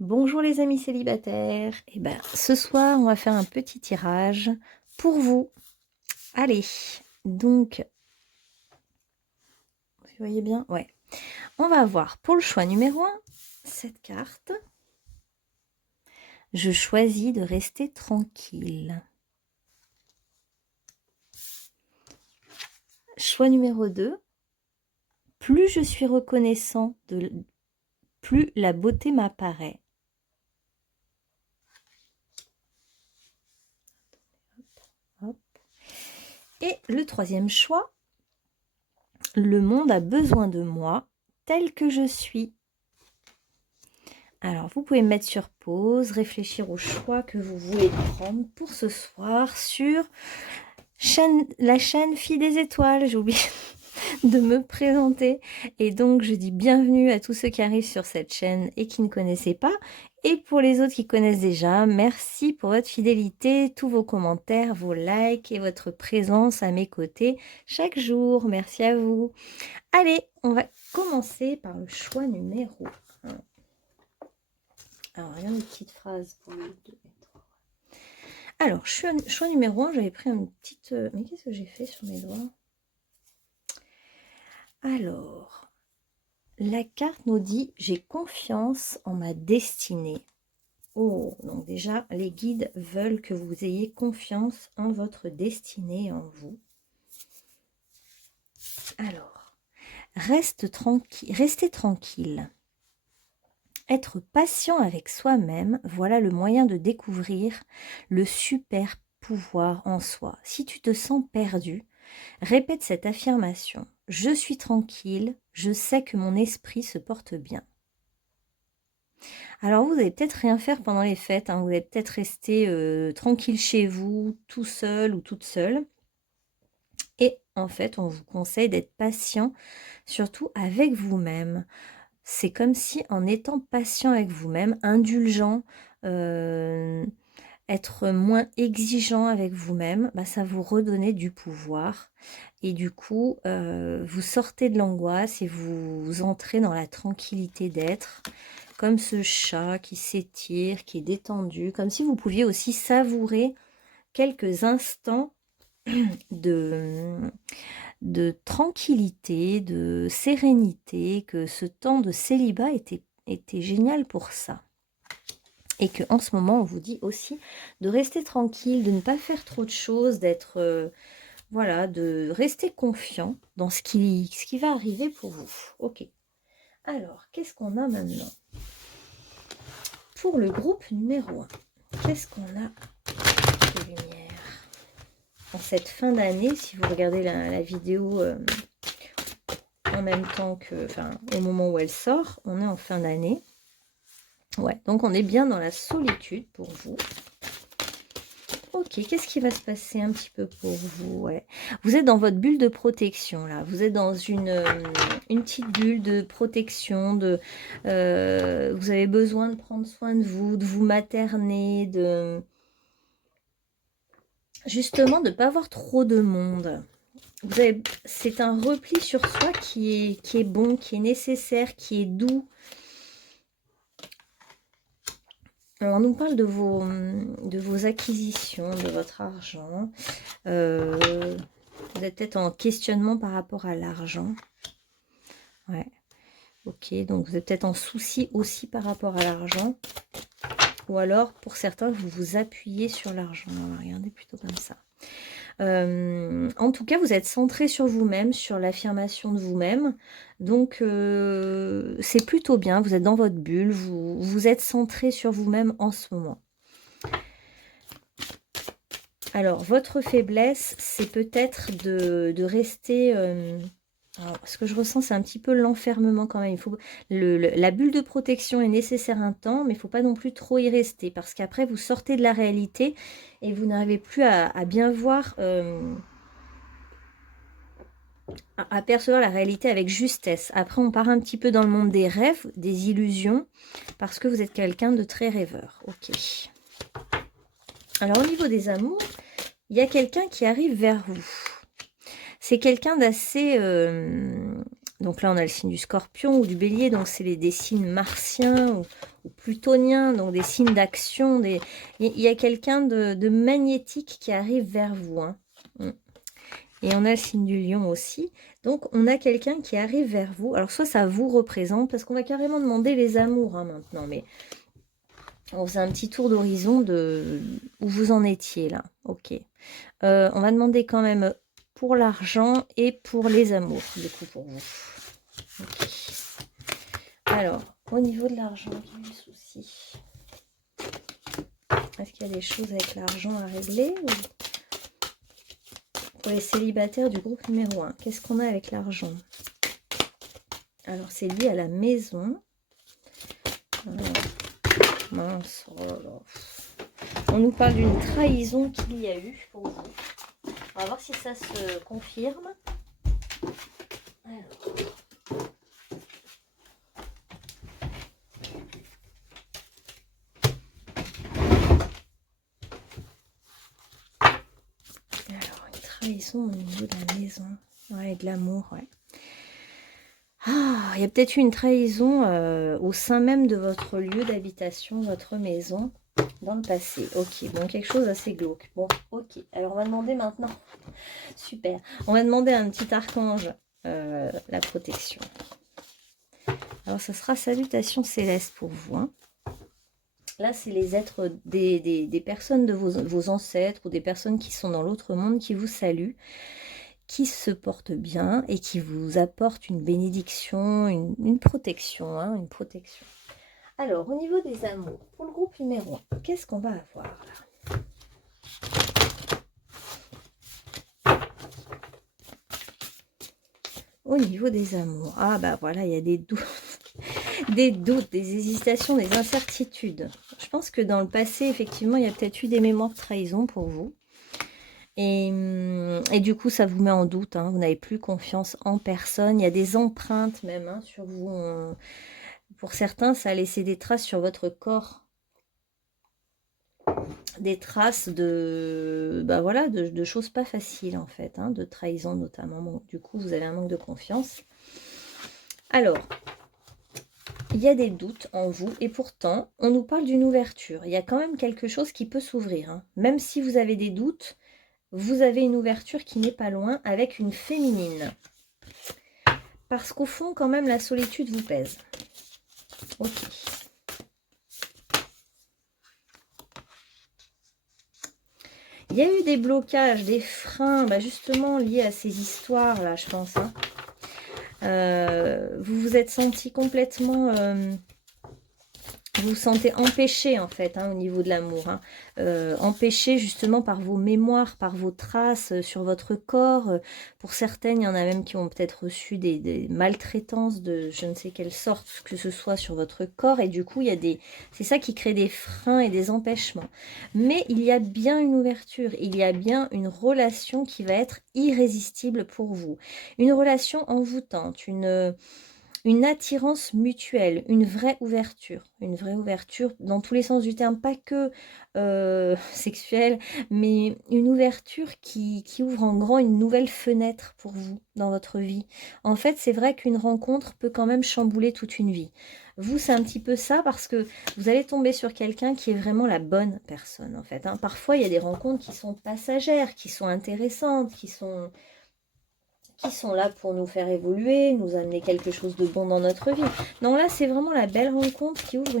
Bonjour les amis célibataires. Et ben, ce soir, on va faire un petit tirage pour vous. Allez, donc, vous voyez bien? Ouais. On va voir pour le choix numéro 1, cette carte. Je choisis de rester tranquille. Choix numéro 2, plus je suis reconnaissant, plus la beauté m'apparaît. Hop. Et le troisième choix, le monde a besoin de moi tel que je suis. Alors, vous pouvez me mettre sur pause, réfléchir au choix que vous voulez prendre pour ce soir sur la chaîne Fille des Étoiles. J'ai oublié de me présenter. Et donc, je dis bienvenue à tous ceux qui arrivent sur cette chaîne et qui ne connaissaient pas. Et pour les autres qui connaissent déjà, merci pour votre fidélité, tous vos commentaires, vos likes et votre présence à mes côtés chaque jour. Merci à vous. Allez, on va commencer par le choix numéro 1. Alors, rien de petites phrases pour les deux. Alors, choix numéro 1, j'avais pris une petite... Mais qu'est-ce que j'ai fait sur mes doigts? Alors, la carte nous dit « J'ai confiance en ma destinée ». Oh, donc déjà, les guides veulent que vous ayez confiance en votre destinée et en vous. Alors, restez tranquille. Être patient avec soi-même, voilà le moyen de découvrir le super pouvoir en soi. Si tu te sens perdu, répète cette affirmation. Je suis tranquille, je sais que mon esprit se porte bien. Alors vous allez peut-être rien faire pendant les fêtes, hein. Vous allez peut-être rester tranquille chez vous, tout seul ou toute seule. Et en fait, on vous conseille d'être patient, surtout avec vous-même. C'est comme si en étant patient avec vous-même, indulgent, être moins exigeant avec vous-même, bah, ça vous redonnait du pouvoir. Et du coup, vous sortez de l'angoisse et vous entrez dans la tranquillité d'être, comme ce chat qui s'étire, qui est détendu, comme si vous pouviez aussi savourer quelques instants de, de tranquillité, de sérénité, que ce temps de célibat était génial pour ça. Et qu'en ce moment, on vous dit aussi de rester tranquille, de ne pas faire trop de choses, d'être, voilà, de rester confiant dans ce qui va arriver pour vous. Ok. Alors, qu'est-ce qu'on a maintenant? Pour le groupe numéro 1, qu'est-ce qu'on a de lumière? En cette fin d'année, si vous regardez la vidéo en même temps que, enfin, au moment où elle sort, on est en fin d'année. Ouais, donc on est bien dans la solitude pour vous. Ok, qu'est-ce qui va se passer un petit peu pour vous? Ouais. Vous êtes dans votre bulle de protection, là. Vous êtes dans une petite bulle de protection. Vous avez besoin de prendre soin de vous materner, justement, de ne pas avoir trop de monde. C'est un repli sur soi qui est bon, qui est nécessaire, qui est doux. Alors, on nous parle de vos acquisitions, de votre argent. Vous êtes peut-être en questionnement par rapport à l'argent. Ouais. Ok, donc vous êtes peut-être en souci aussi par rapport à l'argent. Ou alors, pour certains, vous vous appuyez sur l'argent. On va regarder plutôt comme ça. En tout cas, vous êtes centré sur vous-même, sur l'affirmation de vous-même. Donc, c'est plutôt bien. Vous êtes dans votre bulle. Vous êtes centré sur vous-même en ce moment. Alors, votre faiblesse, c'est peut-être de rester... alors, ce que je ressens, c'est un petit peu l'enfermement quand même. La bulle de protection est nécessaire un temps, mais il ne faut pas non plus trop y rester. Parce qu'après, vous sortez de la réalité et vous n'arrivez plus à bien voir... à percevoir la réalité avec justesse. Après, on part un petit peu dans le monde des rêves, des illusions, parce que vous êtes quelqu'un de très rêveur. Ok. Alors, au niveau des amours, il y a quelqu'un qui arrive vers vous. C'est quelqu'un d'assez... donc là, on a le signe du scorpion ou du bélier, donc c'est des signes martiens plutoniens, donc des signes d'action. Il y a quelqu'un de magnétique qui arrive vers vous. Hein. Et on a le signe du lion aussi. Donc, on a quelqu'un qui arrive vers vous. Alors, soit ça vous représente, parce qu'on va carrément demander les amours hein, maintenant. Mais on faisait un petit tour d'horizon de où vous en étiez là. Ok. On va demander quand même pour l'argent et pour les amours, du coup, pour vous. Okay. Alors, au niveau de l'argent, quel est le souci? Est-ce qu'il y a des choses avec l'argent à régler ou... Pour les célibataires du groupe numéro 1, qu'est-ce qu'on a avec l'argent? Alors, c'est lié à la maison. Mince, oh là là. On nous parle d'une trahison qu'il y a eu pour vous. On va voir si ça se confirme. Alors, une trahison au niveau de la maison. Ouais, de l'amour, ouais. Ah, il y a peut-être eu une trahison au sein même de votre lieu d'habitation, votre maison, dans le passé. Ok, bon, quelque chose assez glauque. Bon, ok. Alors, on va demander maintenant... Super. On va demander à un petit archange la protection. Alors, ça sera salutations célestes pour vous. Hein. Là, c'est les êtres des personnes de vos ancêtres ou des personnes qui sont dans l'autre monde qui vous saluent, qui se portent bien et qui vous apportent une bénédiction, une protection. Hein, une protection. Alors, au niveau des amours, pour le groupe numéro 1, qu'est-ce qu'on va avoir là? Au niveau des amours, ah bah voilà, il y a des doutes, des hésitations, des incertitudes. Je pense que dans le passé, effectivement, il y a peut-être eu des mémoires de trahison pour vous. Et du coup, ça vous met en doute, hein, vous n'avez plus confiance en personne. Il y a des empreintes même hein, sur vous. Pour certains, ça a laissé des traces sur votre corps. Des traces de, bah voilà, de choses pas faciles en fait, hein, de trahison notamment. Bon, du coup, vous avez un manque de confiance. Alors, il y a des doutes en vous et pourtant, on nous parle d'une ouverture. Il y a quand même quelque chose qui peut s'ouvrir. Hein. Même si vous avez des doutes, vous avez une ouverture qui n'est pas loin avec une féminine. Parce qu'au fond, quand même, la solitude vous pèse. Ok. Il y a eu des blocages, des freins, bah justement liés à ces histoires-là, je pense. Hein. Vous vous êtes senti complètement... vous vous sentez empêché en fait hein, au niveau de l'amour. Hein. Empêché justement par vos mémoires, par vos traces sur votre corps. Pour certaines, il y en a même qui ont peut-être reçu des maltraitances de je ne sais quelle sorte que ce soit sur votre corps. Et du coup, il y a des, c'est ça qui crée des freins et des empêchements. Mais il y a bien une ouverture, il y a bien une relation qui va être irrésistible pour vous. Une relation envoûtante, une attirance mutuelle, une vraie ouverture dans tous les sens du terme, pas que sexuelle, mais une ouverture qui ouvre en grand une nouvelle fenêtre pour vous dans votre vie. En fait, c'est vrai qu'une rencontre peut quand même chambouler toute une vie. Vous, c'est un petit peu ça parce que vous allez tomber sur quelqu'un qui est vraiment la bonne personne, en fait. Hein. Parfois, il y a des rencontres qui sont passagères, qui sont intéressantes, qui sont là pour nous faire évoluer, nous amener quelque chose de bon dans notre vie. Non, là, c'est vraiment la belle rencontre qui ouvre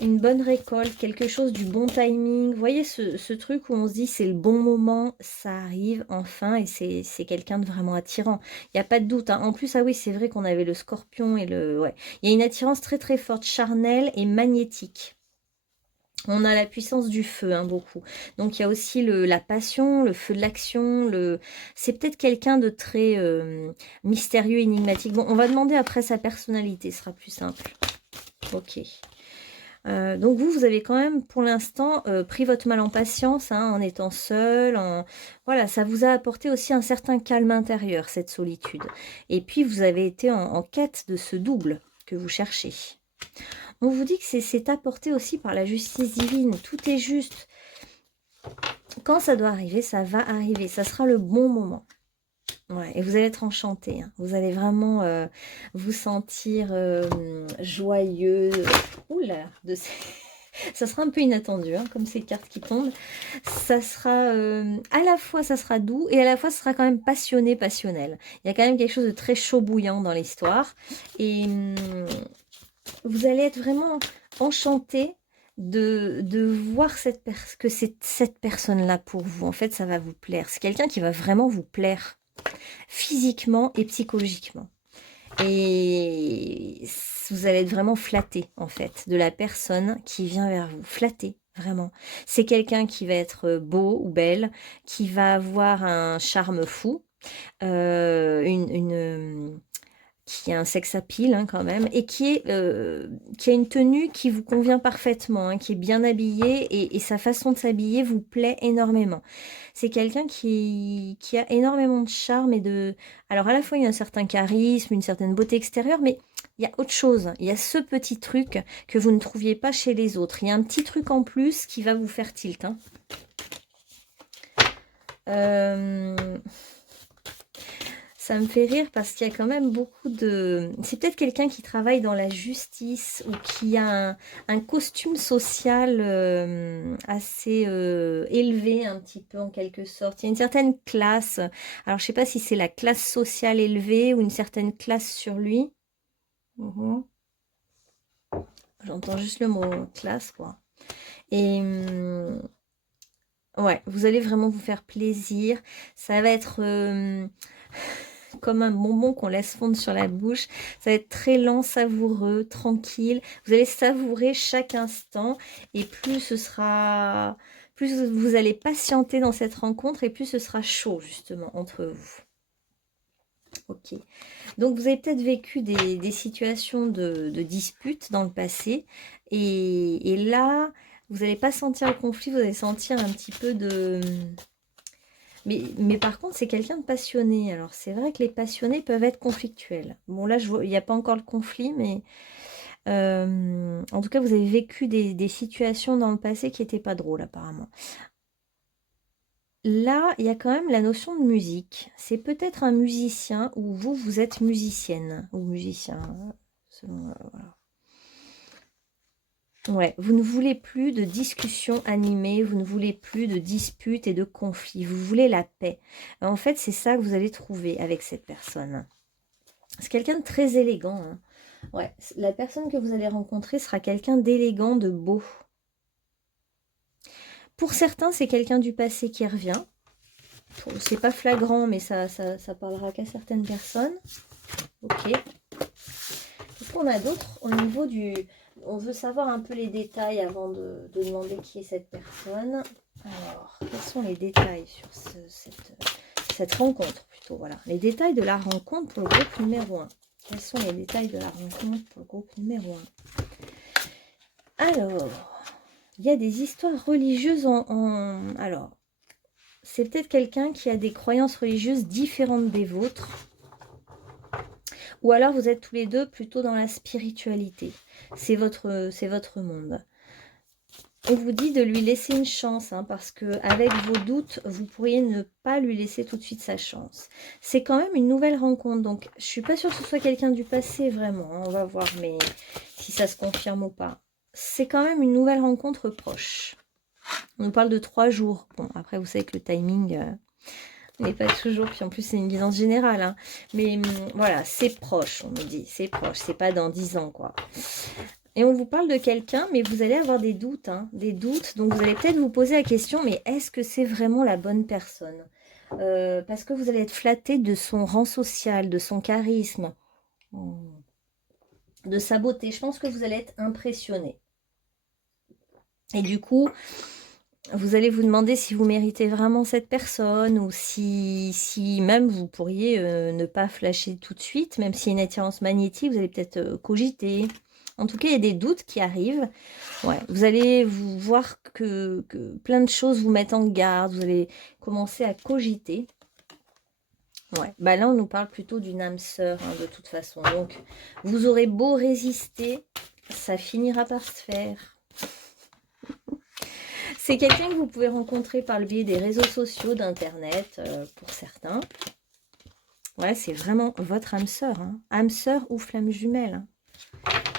une bonne récolte, quelque chose du bon timing. Vous voyez ce truc où on se dit c'est le bon moment, ça arrive enfin et c'est quelqu'un de vraiment attirant. Il n'y a pas de doute. Hein. En plus, ah oui, c'est vrai qu'on avait le scorpion et le... Ouais. Il y a une attirance très très forte, charnelle et magnétique. On a la puissance du feu, hein, beaucoup. Donc, il y a aussi la passion, le feu de l'action. C'est peut-être quelqu'un de très mystérieux, énigmatique. Bon, on va demander après sa personnalité, ce sera plus simple. Ok. Donc, vous avez quand même, pour l'instant, pris votre mal en patience, hein, en étant seul. Voilà, ça vous a apporté aussi un certain calme intérieur, cette solitude. Et puis, vous avez été en quête de ce double que vous cherchez. On vous dit que c'est apporté aussi par la justice divine. Tout est juste. Quand ça doit arriver, ça va arriver. Ça sera le bon moment. Ouais, et vous allez être enchanté, hein. Vous allez vraiment vous sentir joyeux. Oula, ça sera un peu inattendu, hein, comme ces cartes qui tombent. Ça sera à la fois ça sera doux et à la fois ce sera quand même passionné, passionnel. Il y a quand même quelque chose de très chaud bouillant dans l'histoire. Et vous allez être vraiment enchanté de voir que c'est cette personne-là pour vous. En fait, ça va vous plaire. C'est quelqu'un qui va vraiment vous plaire physiquement et psychologiquement. Et vous allez être vraiment flatté, en fait, de la personne qui vient vers vous. Flatté, vraiment. C'est quelqu'un qui va être beau ou belle, qui va avoir un charme fou, qui a un sex appeal hein, quand même, et qui a une tenue qui vous convient parfaitement, hein, qui est bien habillé et sa façon de s'habiller vous plaît énormément. C'est quelqu'un qui a énormément de charme et de... Alors à la fois il y a un certain charisme, une certaine beauté extérieure, mais il y a autre chose. Il y a ce petit truc que vous ne trouviez pas chez les autres. Il y a un petit truc en plus qui va vous faire tilt. Hein. Ça me fait rire parce qu'il y a quand même beaucoup de... C'est peut-être quelqu'un qui travaille dans la justice ou qui a un costume social assez élevé un petit peu en quelque sorte. Il y a une certaine classe. Alors je sais pas si c'est la classe sociale élevée ou une certaine classe sur lui. Mhm. J'entends juste le mot classe quoi. Et ouais, vous allez vraiment vous faire plaisir. Ça va être... comme un bonbon qu'on laisse fondre sur la bouche. Ça va être très lent, savoureux, tranquille. Vous allez savourer chaque instant et plus vous allez patienter dans cette rencontre et plus ce sera chaud justement entre vous. Ok. Donc vous avez peut-être vécu des situations de disputes dans le passé et là, vous n'allez pas sentir le conflit, vous allez sentir un petit peu de... Mais par contre, c'est quelqu'un de passionné. Alors, c'est vrai que les passionnés peuvent être conflictuels. Bon, là, il n'y a pas encore le conflit, mais en tout cas, vous avez vécu des situations dans le passé qui n'étaient pas drôles, apparemment. Là, il y a quand même la notion de musique. C'est peut-être un musicien ou vous êtes musicienne ou musicien, selon... voilà. Ouais, vous ne voulez plus de discussions animées, vous ne voulez plus de disputes et de conflits, vous voulez la paix. En fait, c'est ça que vous allez trouver avec cette personne. C'est quelqu'un de très élégant. Hein. Ouais, la personne que vous allez rencontrer sera quelqu'un d'élégant, de beau. Pour certains, c'est quelqu'un du passé qui revient. C'est pas flagrant, mais ça parlera qu'à certaines personnes. Ok. Qu'est-ce qu'on a d'autre au niveau du... On veut savoir un peu les détails avant de demander qui est cette personne. Alors, quels sont les détails sur cette rencontre plutôt, voilà. Les détails de la rencontre pour le groupe numéro 1. Quels sont les détails de la rencontre pour le groupe numéro 1? Alors, il y a des histoires religieuses Alors, c'est peut-être quelqu'un qui a des croyances religieuses différentes des vôtres. Ou alors vous êtes tous les deux plutôt dans la spiritualité. C'est votre monde. On vous dit de lui laisser une chance, hein, parce que avec vos doutes, vous pourriez ne pas lui laisser tout de suite sa chance. C'est quand même une nouvelle rencontre, donc je suis pas sûre que ce soit quelqu'un du passé, vraiment. Hein, on va voir, mais si ça se confirme ou pas. C'est quand même une nouvelle rencontre proche. On nous parle de 3 jours. Bon, après, vous savez que le timing... n'est pas toujours, puis en plus c'est une guidance générale, hein. Mais voilà, c'est proche, on me dit, c'est proche, c'est pas dans 10 ans, quoi. Et on vous parle de quelqu'un, mais vous allez avoir des doutes, hein, des doutes, donc vous allez peut-être vous poser la question, mais est-ce que c'est vraiment la bonne personne? Parce que vous allez être flatté de son rang social, de son charisme, de sa beauté, je pense que vous allez être impressionné. Et du coup, vous allez vous demander si vous méritez vraiment cette personne ou si même vous pourriez ne pas flasher tout de suite, même s'il y a une attirance magnétique, vous allez peut-être cogiter. En tout cas, il y a des doutes qui arrivent. Ouais, vous allez vous voir que plein de choses vous mettent en garde, vous allez commencer à cogiter. Ouais, bah là, on nous parle plutôt d'une âme sœur, hein, de toute façon. Donc, vous aurez beau résister, ça finira par se faire. C'est quelqu'un que vous pouvez rencontrer par le biais des réseaux sociaux, d'internet, pour certains. Ouais, c'est vraiment votre âme sœur. Hein. Âme sœur ou flamme jumelle. Hein.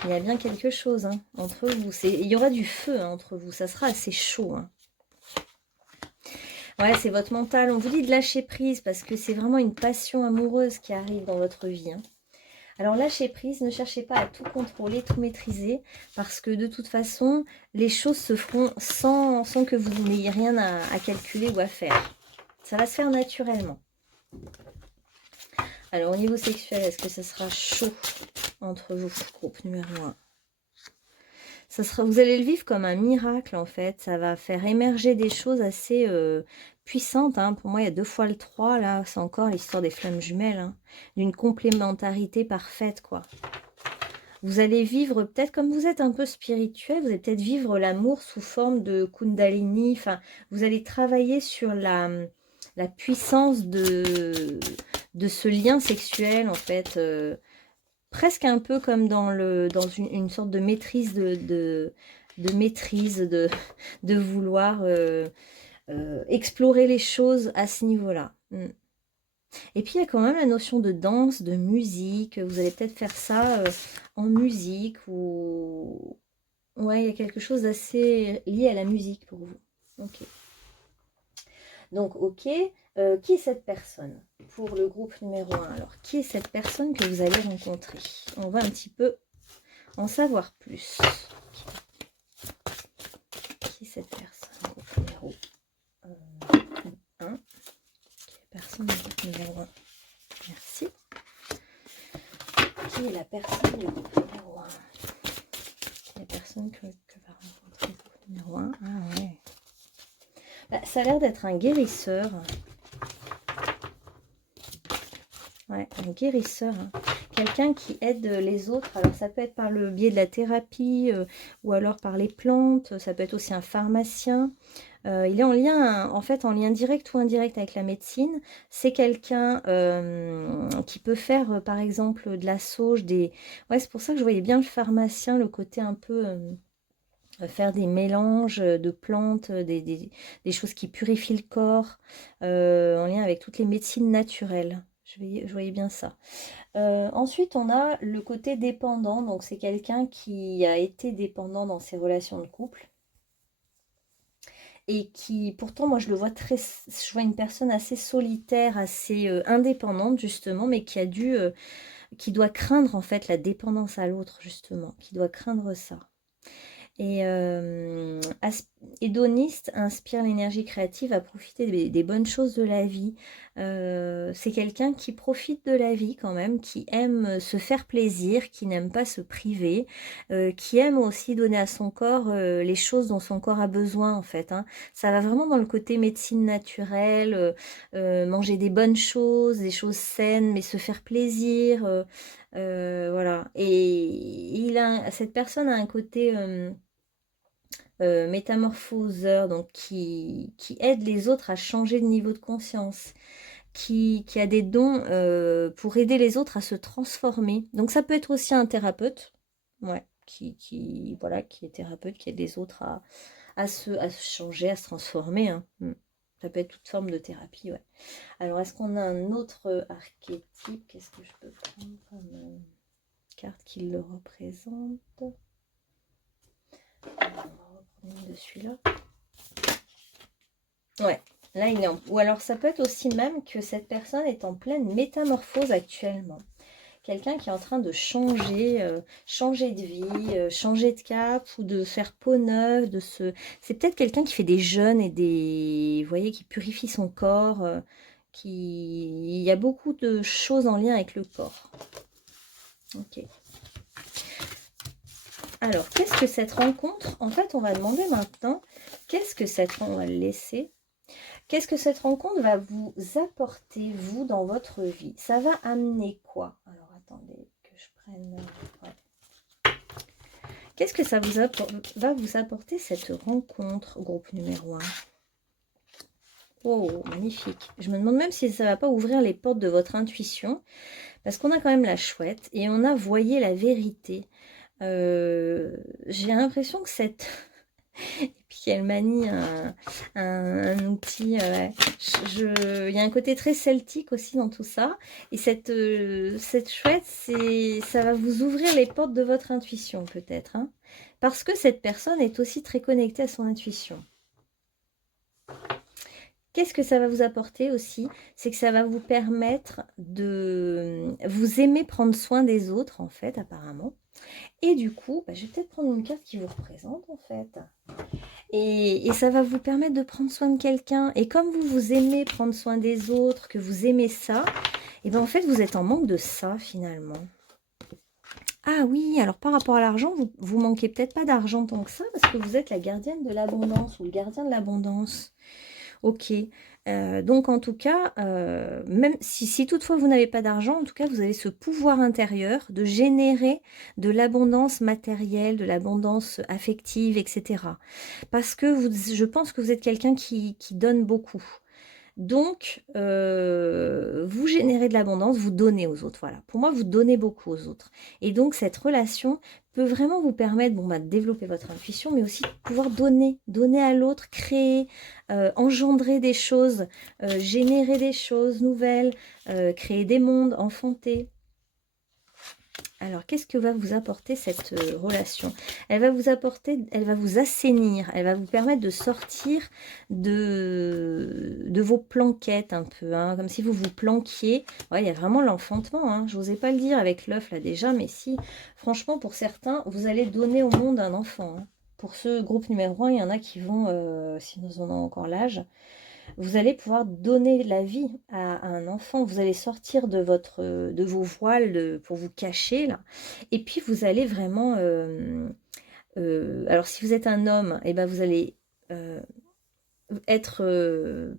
Il y a bien quelque chose hein, entre vous. Il y aura du feu hein, entre vous. Ça sera assez chaud. Hein. Ouais, c'est votre mental. On vous dit de lâcher prise parce que c'est vraiment une passion amoureuse qui arrive dans votre vie. Hein. Alors lâchez prise, ne cherchez pas à tout contrôler, tout maîtriser, parce que de toute façon, les choses se feront sans que vous n'ayez rien à calculer ou à faire. Ça va se faire naturellement. Alors au niveau sexuel, est-ce que ça sera chaud entre vous, groupe numéro 1? Vous allez le vivre comme un miracle en fait, ça va faire émerger des choses assez puissantes. Hein. Pour moi, il y a 2 fois le 3, là, c'est encore l'histoire des flammes jumelles, hein. D'une complémentarité parfaite, quoi. Vous allez vivre, peut-être comme vous êtes un peu spirituel, vous allez peut-être vivre l'amour sous forme de Kundalini, enfin, vous allez travailler sur la puissance de ce lien sexuel, en fait, presque un peu comme dans une sorte de maîtrise de maîtrise, de vouloir explorer les choses à ce niveau-là. Et puis il y a quand même la notion de danse, de musique. Vous allez peut-être faire ça en musique ou... Ouais, il y a quelque chose d'assez lié à la musique pour vous. Ok. Donc, ok. Qui est cette personne pour le groupe numéro 1? Alors, qui est cette personne que vous allez rencontrer? On va un petit peu en savoir plus. Qui est cette personne? Groupe numéro 1. Qui est la personne du groupe numéro 1? Merci. Qui est la personne du groupe numéro 1? Qui est la personne que va rencontrer le groupe numéro 1? Ah ouais. Bah, ça a l'air d'être un guérisseur. Ouais, un guérisseur. Hein. Quelqu'un qui aide les autres. Alors ça peut être par le biais de la thérapie ou alors par les plantes. Ça peut être aussi un pharmacien. Il est en lien, en fait, en lien direct ou indirect avec la médecine. C'est quelqu'un qui peut faire, par exemple, de la sauge. Ouais, c'est pour ça que je voyais bien le pharmacien, le côté un peu... faire des mélanges de plantes, des choses qui purifient le corps, en lien avec toutes les médecines naturelles. Je voyais bien ça. Ensuite, on a le côté dépendant. Donc, c'est quelqu'un qui a été dépendant dans ses relations de couple. Et qui, pourtant, moi, je le vois je vois une personne assez solitaire, assez indépendante, justement, mais qui doit craindre, en fait, la dépendance à l'autre, justement. Qui doit craindre ça. Et hédoniste inspire l'énergie créative à profiter des bonnes choses de la vie. C'est quelqu'un qui profite de la vie quand même, qui aime se faire plaisir, qui n'aime pas se priver, qui aime aussi donner à son corps les choses dont son corps a besoin en fait. Hein. Ça va vraiment dans le côté médecine naturelle, manger des bonnes choses, des choses saines, mais se faire plaisir. Voilà. Et cette personne a un côté métamorphoseur, donc qui aide les autres à changer de niveau de conscience, qui a des dons pour aider les autres à se transformer. Donc ça peut être aussi un thérapeute, ouais, voilà, qui est thérapeute, qui aide les autres à se changer, à se transformer. Hein. Ça peut être toute forme de thérapie, ouais. Alors, est-ce qu'on a un autre archétype? Qu'est-ce que je peux prendre comme carte qui le représente? On va reprendre de celui-là. Ouais, là il est en... Ou alors ça peut être aussi même que cette personne est en pleine métamorphose actuellement. Quelqu'un qui est en train de changer, changer de vie, changer de cap ou de faire peau neuve, c'est peut-être quelqu'un qui fait des jeûnes et vous voyez, qui purifie son corps, il y a beaucoup de choses en lien avec le corps. Ok. Alors, qu'est-ce que cette rencontre? En fait, on va demander maintenant, qu'est-ce que cette rencontre? On va le laisser. Qu'est-ce que cette rencontre va vous apporter, vous, dans votre vie? Ça va amener quoi? Alors, attendez que je prenne... Ouais. Qu'est-ce que ça va vous apporter, cette rencontre, groupe numéro 1? Oh, magnifique. Je me demande même si ça ne va pas ouvrir les portes de votre intuition, parce qu'on a quand même la chouette, et on a voyé la vérité. J'ai l'impression que et puis elle manie un outil. Il y a un côté très celtique aussi dans tout ça. Et cette chouette, ça va vous ouvrir les portes de votre intuition peut-être. Hein, parce que cette personne est aussi très connectée à son intuition. Qu'est-ce que ça va vous apporter aussi? C'est que ça va vous permettre de vous aimer prendre soin des autres, en fait, apparemment. Et du coup, je vais peut-être prendre une carte qui vous représente, en fait. Et ça va vous permettre de prendre soin de quelqu'un. Et comme vous aimez prendre soin des autres, que vous aimez ça, et bien en fait, vous êtes en manque de ça, finalement. Ah oui, alors par rapport à l'argent, vous manquez peut-être pas d'argent tant que ça, parce que vous êtes la gardienne de l'abondance ou le gardien de l'abondance. Ok, donc en tout cas, même si toutefois vous n'avez pas d'argent, en tout cas vous avez ce pouvoir intérieur de générer de l'abondance matérielle, de l'abondance affective, etc. Parce que je pense que vous êtes quelqu'un qui donne beaucoup. Donc, vous générez de l'abondance, vous donnez aux autres. Voilà. Pour moi, vous donnez beaucoup aux autres. Et donc, cette relation peut vraiment vous permettre de développer votre intuition, mais aussi de pouvoir donner à l'autre, créer, engendrer des choses, générer des choses nouvelles, créer des mondes, enfanter. Alors, qu'est-ce que va vous apporter cette relation? Elle va vous apporter, elle va vous assainir, elle va vous permettre de sortir de vos planquettes un peu, hein, comme si vous vous planquiez. Ouais, il y a vraiment l'enfantement, hein, je n'osais pas le dire avec l'œuf là déjà, mais si, franchement, pour certains, vous allez donner au monde un enfant. Hein. Pour ce groupe numéro 1, il y en a qui vont, si nous en avons encore l'âge, vous allez pouvoir donner la vie à un enfant. Vous allez sortir de vos voiles pour vous cacher là. Et puis vous allez vraiment. Alors si vous êtes un homme, eh ben vous allez être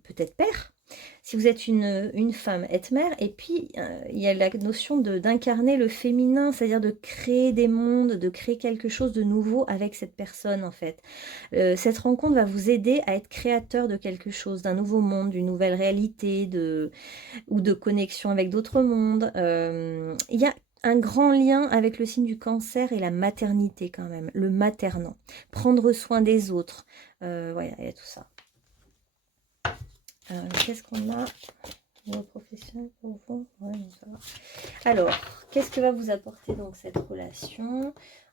peut-être père. Si vous êtes une femme, être mère. Et puis il y a la notion d'incarner le féminin, c'est-à-dire de créer des mondes, de créer quelque chose de nouveau avec cette personne en fait. Cette rencontre va vous aider à être créateur de quelque chose, d'un nouveau monde, d'une nouvelle réalité, ou de connexion avec d'autres mondes. Il y a un grand lien avec le signe du Cancer et la maternité quand même, le maternant. Prendre soin des autres. Voilà, il y a tout ça. Qu'est-ce qu'on a niveau professionnel pour vous? Ouais, ça va. Alors, qu'est-ce que va vous apporter donc cette relation?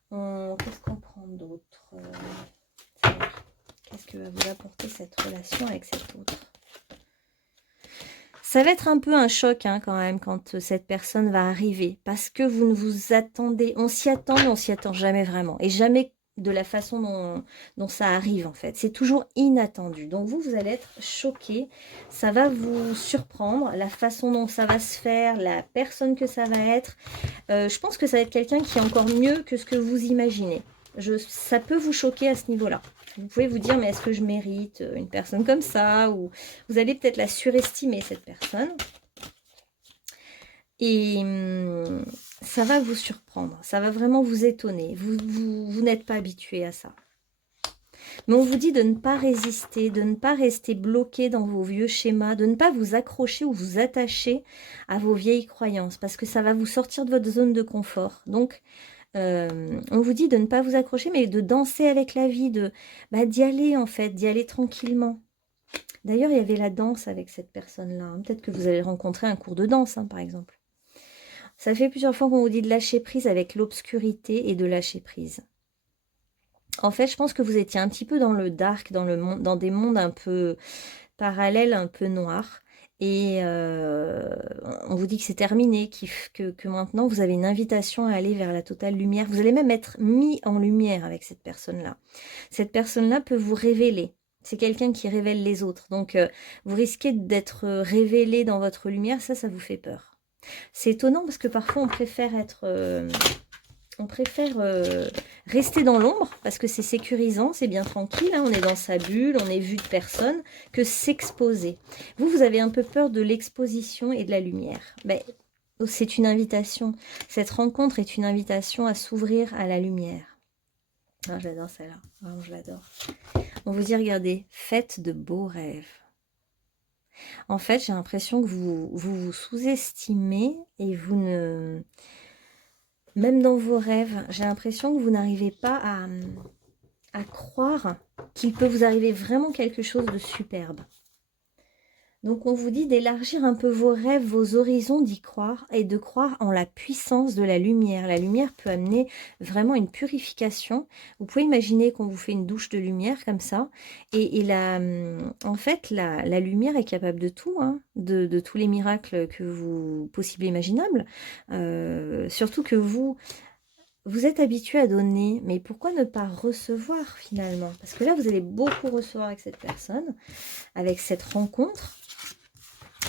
Qu'est-ce qu'on prend d'autre? Qu'est-ce que va vous apporter cette relation avec cet autre? Ça va être un peu un choc hein, quand même quand cette personne va arriver. Parce que vous ne vous attendez... On s'y attend, mais on s'y attend jamais vraiment. Et jamais de la façon dont ça arrive en fait. C'est toujours inattendu. Donc vous allez être choqué. Ça va vous surprendre. La façon dont ça va se faire, la personne que ça va être. Je pense que ça va être quelqu'un qui est encore mieux que ce que vous imaginez. Ça peut vous choquer à ce niveau-là. Vous pouvez vous dire, mais est-ce que je mérite une personne comme ça? Ou vous allez peut-être la surestimer, cette personne. Et ça va vous surprendre. Ça va vraiment vous étonner. Vous n'êtes pas habitué à ça. Mais on vous dit de ne pas résister, de ne pas rester bloqué dans vos vieux schémas, de ne pas vous accrocher ou vous attacher à vos vieilles croyances. Parce que ça va vous sortir de votre zone de confort. Donc, on vous dit de ne pas vous accrocher, mais de danser avec la vie, d'y aller en fait, d'y aller tranquillement. D'ailleurs, il y avait la danse avec cette personne-là. Hein. Peut-être que vous allez rencontrer un cours de danse, hein, par exemple. Ça fait plusieurs fois qu'on vous dit de lâcher prise avec l'obscurité et de lâcher prise. En fait, je pense que vous étiez un petit peu dans le dark, dans des mondes un peu parallèles, un peu noirs. Et on vous dit que c'est terminé, que maintenant vous avez une invitation à aller vers la totale lumière. Vous allez même être mis en lumière avec cette personne-là. Cette personne-là peut vous révéler. C'est quelqu'un qui révèle les autres. Donc vous risquez d'être révélé dans votre lumière. Ça vous fait peur. C'est étonnant parce que parfois on préfère rester dans l'ombre parce que c'est sécurisant, c'est bien tranquille, hein, on est dans sa bulle, on est vu de personne, que s'exposer. Vous avez un peu peur de l'exposition et de la lumière. Mais c'est une invitation. Cette rencontre est une invitation à s'ouvrir à la lumière. Ah, j'adore celle-là, vraiment je l'adore. On vous dit, regardez, faites de beaux rêves. En fait, j'ai l'impression que vous sous-estimez et vous ne... Même dans vos rêves, j'ai l'impression que vous n'arrivez pas à croire qu'il peut vous arriver vraiment quelque chose de superbe. Donc on vous dit d'élargir un peu vos rêves, vos horizons, d'y croire et de croire en la puissance de la lumière. La lumière peut amener vraiment une purification. Vous pouvez imaginer qu'on vous fait une douche de lumière comme ça. En fait, la lumière est capable de tout, hein, de tous les miracles que vous possibles et imaginables. Surtout que vous êtes habitué à donner, mais pourquoi ne pas recevoir finalement? Parce que là, vous allez beaucoup recevoir avec cette personne, avec cette rencontre.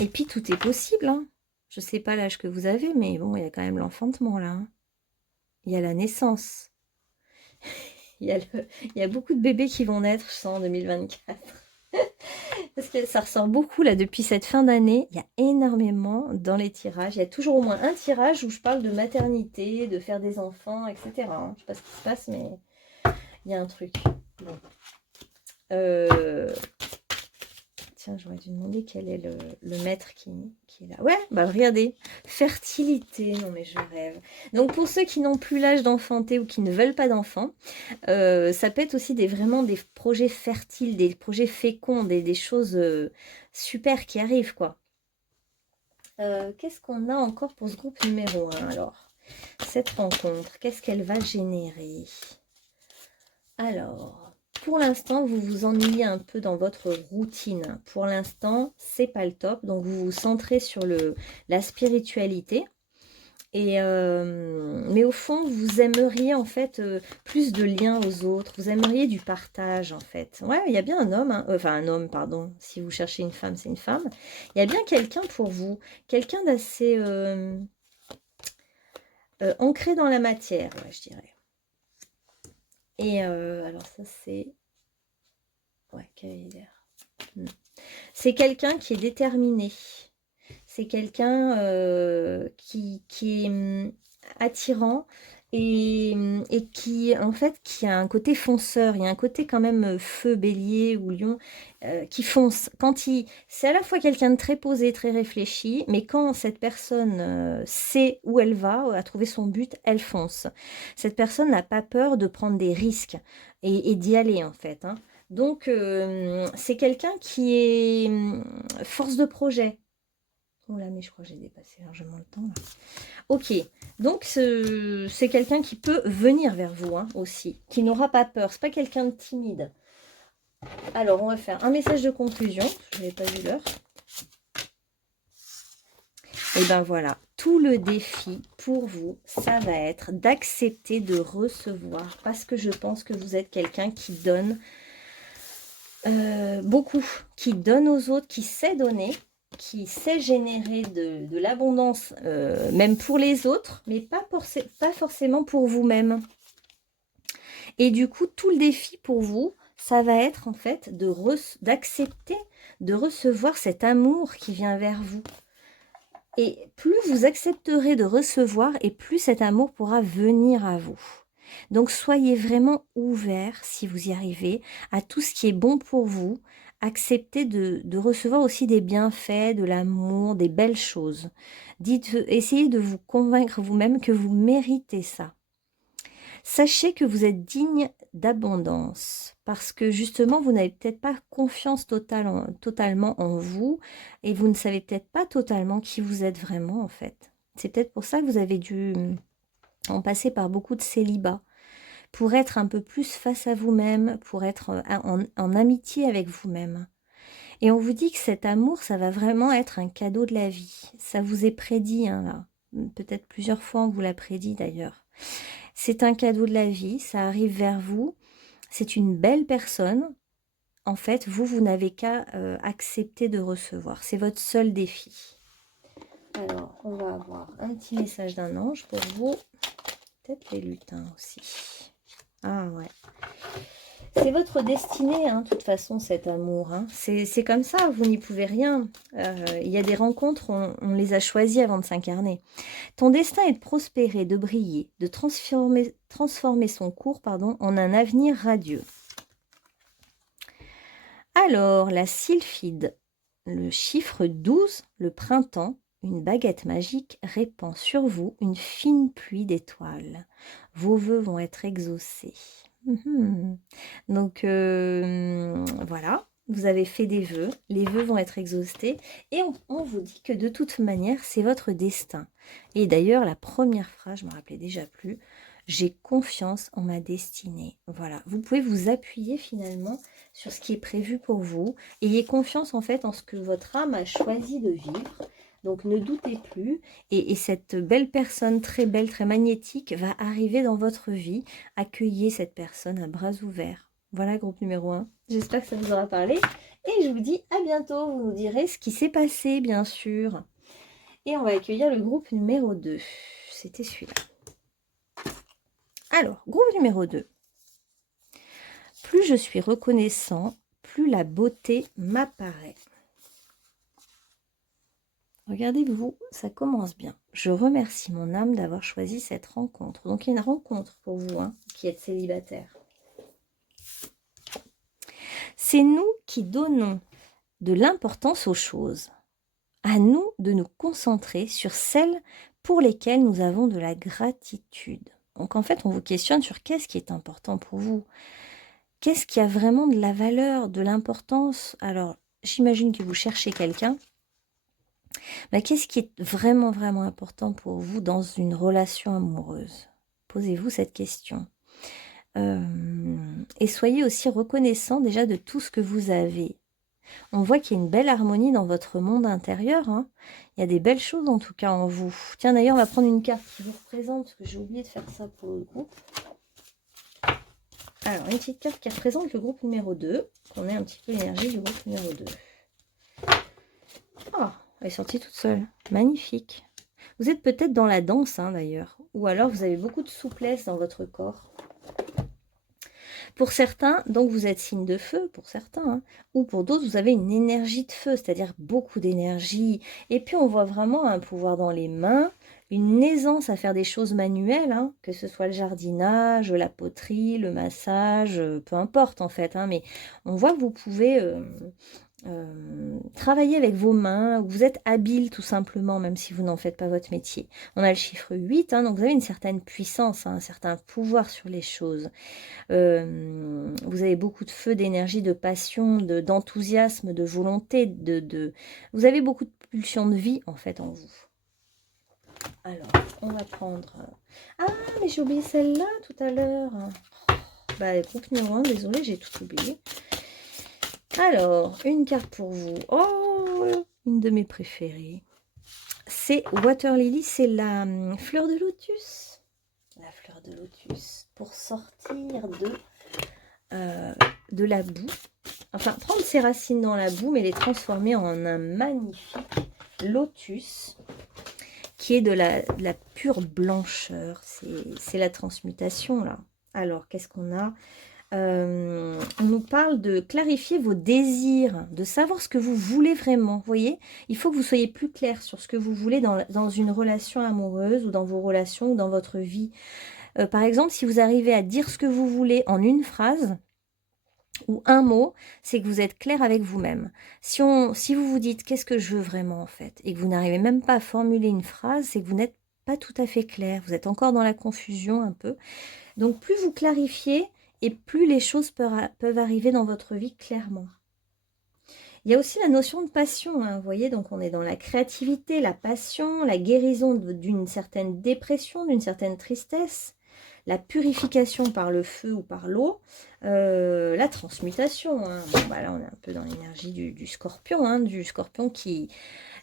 Et puis, tout est possible, hein. Je ne sais pas l'âge que vous avez, mais bon, il y a quand même l'enfantement, là, hein. Il y a la naissance. Il y a beaucoup de bébés qui vont naître, je sens, en 2024. Parce que ça ressort beaucoup, là, depuis cette fin d'année. Il y a énormément dans les tirages. Il y a toujours au moins un tirage où je parle de maternité, de faire des enfants, etc., hein. Je ne sais pas ce qui se passe, mais il y a un truc. Bon. Tiens, j'aurais dû demander quel est le maître qui est là. Ouais, bah regardez, fertilité, non mais je rêve. Donc pour ceux qui n'ont plus l'âge d'enfanter ou qui ne veulent pas d'enfants, ça peut être aussi vraiment des projets fertiles, des projets féconds, des choses super qui arrivent, quoi. Qu'est-ce qu'on a encore pour ce groupe numéro 1 alors? Cette rencontre, qu'est-ce qu'elle va générer? Alors... Pour l'instant, vous vous ennuyez un peu dans votre routine. Pour l'instant, c'est pas le top. Donc, vous vous centrez sur la spiritualité. Mais au fond, vous aimeriez en fait plus de liens aux autres. Vous aimeriez du partage en fait. Ouais, il y a bien un homme. Hein. Enfin, un homme, pardon. Si vous cherchez une femme, c'est une femme. Il y a bien quelqu'un pour vous. Quelqu'un d'assez ancré dans la matière, ouais, je dirais. Et alors ça c'est... Ouais, cavalière. C'est quelqu'un qui est déterminé. C'est quelqu'un qui est attirant et qui, en fait, qui a un côté fonceur. Il y a un côté quand même feu, bélier ou lion qui fonce. C'est à la fois quelqu'un de très posé, très réfléchi, mais quand cette personne sait où elle va, a trouvé son but, elle fonce. Cette personne n'a pas peur de prendre des risques et d'y aller, en fait, hein. Donc, c'est quelqu'un qui est force de projet. Oh là, mais je crois que j'ai dépassé largement le temps, là. Ok, donc c'est quelqu'un qui peut venir vers vous, hein, aussi, qui n'aura pas peur. C'est pas quelqu'un de timide. Alors, on va faire un message de conclusion. Je n'avais pas vu l'heure. Et ben voilà, tout le défi pour vous, ça va être d'accepter de recevoir, parce que je pense que vous êtes quelqu'un qui donne beaucoup, qui donne aux autres, qui sait donner, qui sait générer de l'abondance, même pour les autres, mais pas forcément pour vous-même. Et du coup, tout le défi pour vous, ça va être en fait d'accepter de recevoir cet amour qui vient vers vous. Et plus vous accepterez de recevoir, et plus cet amour pourra venir à vous. Donc, soyez vraiment ouverts, si vous y arrivez, à tout ce qui est bon pour vous. Acceptez de recevoir aussi des bienfaits, de l'amour, des belles choses. Essayez de vous convaincre vous-même que vous méritez ça. Sachez que vous êtes digne d'abondance parce que justement, vous n'avez peut-être pas confiance totalement en vous et vous ne savez peut-être pas totalement qui vous êtes vraiment en fait. C'est peut-être pour ça que vous avez dû en passer par beaucoup de célibat pour être un peu plus face à vous-même, pour être en amitié avec vous-même. Et on vous dit que cet amour, ça va vraiment être un cadeau de la vie. Ça vous est prédit, hein, là. Peut-être plusieurs fois, on vous l'a prédit d'ailleurs. C'est un cadeau de la vie, ça arrive vers vous. C'est une belle personne. En fait, vous n'avez qu'à accepter de recevoir. C'est votre seul défi. Alors, on va avoir un petit message d'un ange pour vous. Peut-être les lutins aussi. Ah ouais. C'est votre destinée, hein, de toute façon, cet amour. Hein. C'est comme ça, vous n'y pouvez rien. Il y a des rencontres, on les a choisies avant de s'incarner. Ton destin est de prospérer, de briller, de transformer son cours en un avenir radieux. Alors, la sylphide, le chiffre 12, le printemps, une baguette magique répand sur vous une fine pluie d'étoiles. Vos vœux vont être exaucés. Mhm. Donc voilà, vous avez fait des vœux, les vœux vont être exaucés et on vous dit que de toute manière, c'est votre destin. Et d'ailleurs, la première phrase, je me rappelais déjà plus, j'ai confiance en ma destinée. Voilà, vous pouvez vous appuyer finalement sur ce qui est prévu pour vous. Ayez confiance en fait en ce que votre âme a choisi de vivre. Donc ne doutez plus et cette belle personne très belle, très magnétique va arriver dans votre vie. Accueillez cette personne à bras ouverts. Voilà, groupe numéro 1. J'espère que ça vous aura parlé. Et je vous dis à bientôt. Vous nous direz ce qui s'est passé, bien sûr. Et on va accueillir le groupe numéro 2. C'était celui-là. Alors, groupe numéro 2. Plus je suis reconnaissant, plus la beauté m'apparaît. Regardez-vous, ça commence bien. Je remercie mon âme d'avoir choisi cette rencontre. Donc, il y a une rencontre pour vous, qui êtes célibataire. C'est nous qui donnons de l'importance aux choses. À nous de nous concentrer sur celles pour lesquelles nous avons de la gratitude. Donc en fait, on vous questionne sur qu'est-ce qui est important pour vous. Qu'est-ce qui a vraiment de la valeur, de l'importance? Alors, j'imagine que vous cherchez quelqu'un. Mais qu'est-ce qui est vraiment, vraiment important pour vous dans une relation amoureuse? Posez-vous cette question. Et soyez aussi reconnaissant déjà de tout ce que vous avez. On voit qu'il y a une belle harmonie dans votre monde intérieur. Il y a des belles choses en tout cas en vous. Tiens, d'ailleurs, on va prendre une carte qui vous représente, parce que j'ai oublié de faire ça pour le groupe. Alors, une petite carte qui représente le groupe numéro 2. On ait un petit peu l'énergie du groupe numéro 2. Oh, elle est sortie toute seule. Magnifique. Vous êtes peut-être dans la danse, d'ailleurs. Ou alors, vous avez beaucoup de souplesse dans votre corps. Pour certains, donc vous êtes signe de feu, pour certains, ou pour d'autres, vous avez une énergie de feu, c'est-à-dire beaucoup d'énergie. Et puis on voit vraiment un pouvoir dans les mains, une aisance à faire des choses manuelles, que ce soit le jardinage, la poterie, le massage, peu importe en fait. Mais on voit que vous pouvez travailler avec vos mains, vous êtes habile tout simplement, même si vous n'en faites pas votre métier. On a le chiffre 8, donc vous avez une certaine puissance, un certain pouvoir sur les choses. Vous avez beaucoup de feu, d'énergie, de passion, d'enthousiasme, de volonté, vous avez beaucoup de pulsions de vie en fait en vous. Alors, on va prendre... Ah, mais j'ai oublié celle-là tout à l'heure. Bah, groupe numéro 1, désolé, j'ai tout oublié. Alors, une carte pour vous. Oh, une de mes préférées. C'est Water Lily, c'est la fleur de lotus. La fleur de lotus. Pour sortir de la boue. Enfin, prendre ses racines dans la boue, mais les transformer en un magnifique lotus qui est de la pure blancheur. C'est la transmutation, là. Alors, qu'est-ce qu'on a? On nous parle de clarifier vos désirs, de savoir ce que vous voulez vraiment. Vous voyez, il faut que vous soyez plus clair sur ce que vous voulez dans une relation amoureuse ou dans vos relations ou dans votre vie. Par exemple, si vous arrivez à dire ce que vous voulez en une phrase ou un mot, c'est que vous êtes clair avec vous-même. Si vous vous dites qu'est-ce que je veux vraiment en fait, et que vous n'arrivez même pas à formuler une phrase, c'est que vous n'êtes pas tout à fait clair. Vous êtes encore dans la confusion un peu. Donc plus vous clarifiez, et plus les choses peuvent arriver dans votre vie clairement. Il y a aussi la notion de passion, vous voyez, donc on est dans la créativité, la passion, la guérison d'une certaine dépression, d'une certaine tristesse, la purification par le feu ou par l'eau, la transmutation. Bon, bah là, on est un peu dans l'énergie du scorpion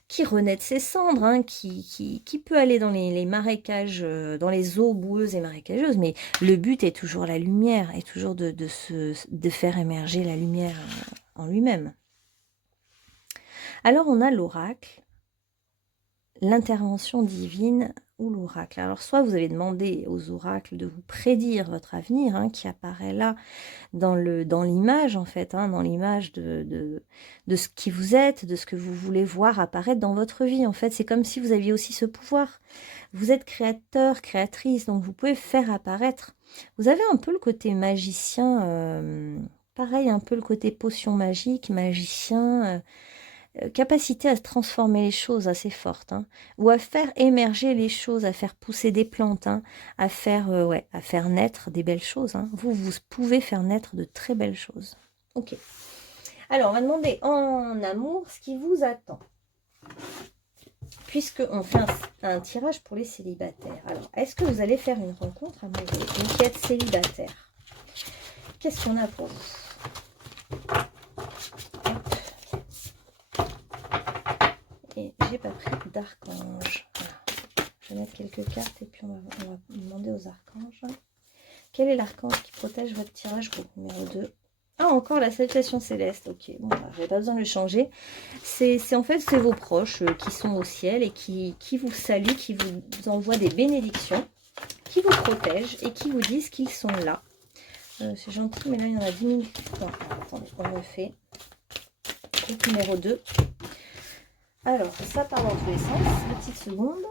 qui renaît de ses cendres, qui peut aller dans les marécages, dans les eaux boueuses et marécageuses, mais le but est toujours la lumière, est toujours de faire émerger la lumière en lui-même. Alors on a l'oracle, l'intervention divine ou l'oracle. Alors soit vous avez demandé aux oracles de vous prédire votre avenir, qui apparaît là dans l'image en fait, dans l'image de ce qui vous êtes, de ce que vous voulez voir apparaître dans votre vie. En fait, c'est comme si vous aviez aussi ce pouvoir. Vous êtes créateur, créatrice, donc vous pouvez faire apparaître. Vous avez un peu le côté magicien, pareil, un peu le côté potion magique, magicien, capacité à transformer les choses assez forte, hein, ou à faire émerger les choses, à faire pousser des plantes, hein, à faire, ouais, à faire naître des belles choses, hein. Vous pouvez faire naître de très belles choses. Ok. Alors, on va demander en amour ce qui vous attend. Puisqu'on fait un tirage pour les célibataires. Alors, est-ce que vous allez faire une rencontre amoureuse, vous qui êtes célibataire? Qu'est-ce qu'on a pour vous? Et j'ai pas pris d'archange. Voilà. Je vais mettre quelques cartes et puis on va demander aux archanges. Quel est l'archange qui protège votre tirage groupe numéro 2? Ah, encore la salutation céleste. Ok, bon, bah, j'avais pas besoin de le changer. En fait, c'est vos proches qui sont au ciel et qui vous saluent, qui vous envoient des bénédictions, qui vous protègent et qui vous disent qu'ils sont là. C'est gentil, mais là, il y en a 10 000. Non, attendez, on le fait. Groupe numéro 2. Alors, ça part dans tous les sens. Une petite seconde.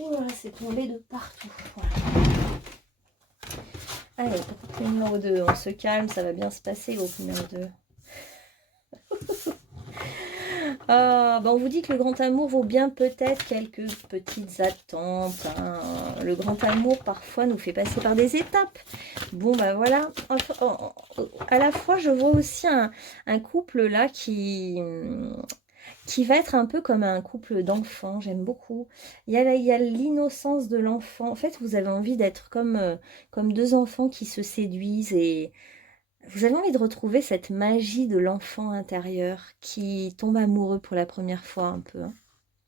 Oh là, c'est tombé de partout. Voilà. Allez, groupe numéro 2, on se calme, ça va bien se passer, groupe numéro 2. Ah, ben on vous dit que le grand amour vaut bien peut-être quelques petites attentes, hein. Le grand amour, parfois, nous fait passer par des étapes. Bon, ben voilà. À la fois, je vois aussi un couple là qui va être un peu comme un couple d'enfants. J'aime beaucoup. Il y a l'innocence de l'enfant. En fait, vous avez envie d'être comme deux enfants qui se séduisent et vous avez envie de retrouver cette magie de l'enfant intérieur qui tombe amoureux pour la première fois un peu, hein.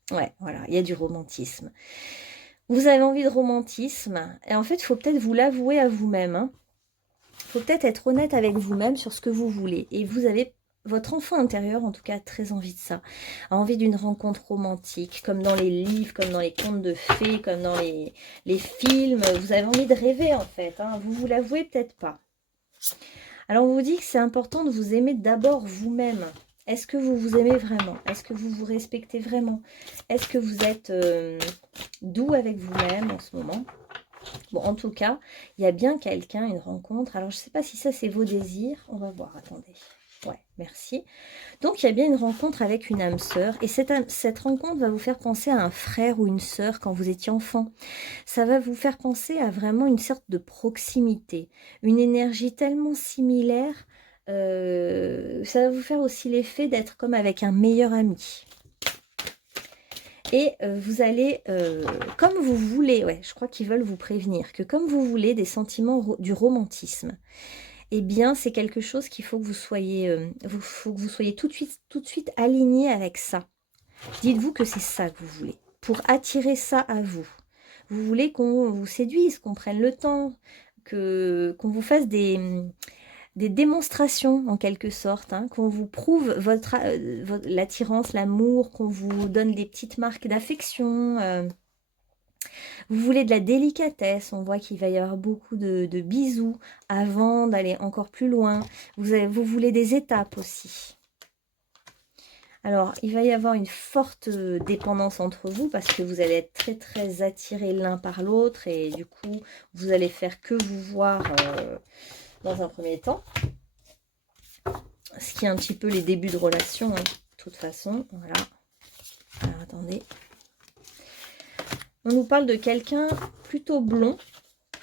Ouais, voilà, il y a du romantisme. Vous avez envie de romantisme et en fait, il faut peut-être vous l'avouer à vous-même, hein. Il faut peut-être être honnête avec vous-même sur ce que vous voulez. Et vous avez votre enfant intérieur, en tout cas, a très envie de ça. A envie d'une rencontre romantique, comme dans les livres, comme dans les contes de fées, comme dans les films. Vous avez envie de rêver, en fait, hein. Vous vous l'avouez peut-être pas. Alors, on vous dit que c'est important de vous aimer d'abord vous-même. Est-ce que vous vous aimez vraiment? Est-ce que vous vous respectez vraiment? Est-ce que vous êtes doux avec vous-même en ce moment? Bon, en tout cas, il y a bien quelqu'un, une rencontre. Alors, je ne sais pas si ça, c'est vos désirs. On va voir, attendez. Ouais, merci. Donc, il y a bien une rencontre avec une âme sœur. Et cette rencontre va vous faire penser à un frère ou une sœur quand vous étiez enfant. Ça va vous faire penser à vraiment une sorte de proximité. Une énergie tellement similaire. Ça va vous faire aussi l'effet d'être comme avec un meilleur ami. Et vous allez, comme vous voulez, ouais, je crois qu'ils veulent vous prévenir, que comme vous voulez des sentiments du romantisme, eh bien, c'est quelque chose qu'il faut que vous soyez, faut que vous soyez tout de suite aligné avec ça. Dites-vous que c'est ça que vous voulez, pour attirer ça à vous. Vous voulez qu'on vous séduise, qu'on prenne le temps, qu'on vous fasse des démonstrations en quelque sorte, hein, qu'on vous prouve l'attirance, l'amour, qu'on vous donne des petites marques d'affection. Vous voulez de la délicatesse, on voit qu'il va y avoir beaucoup de bisous avant d'aller encore plus loin. Vous voulez des étapes aussi. Alors, il va y avoir une forte dépendance entre vous parce que vous allez être très très attirés l'un par l'autre et du coup, vous allez faire que vous voir dans un premier temps. Ce qui est un petit peu les débuts de relation, hein, de toute façon. Voilà. Alors, attendez. On nous parle de quelqu'un plutôt blond,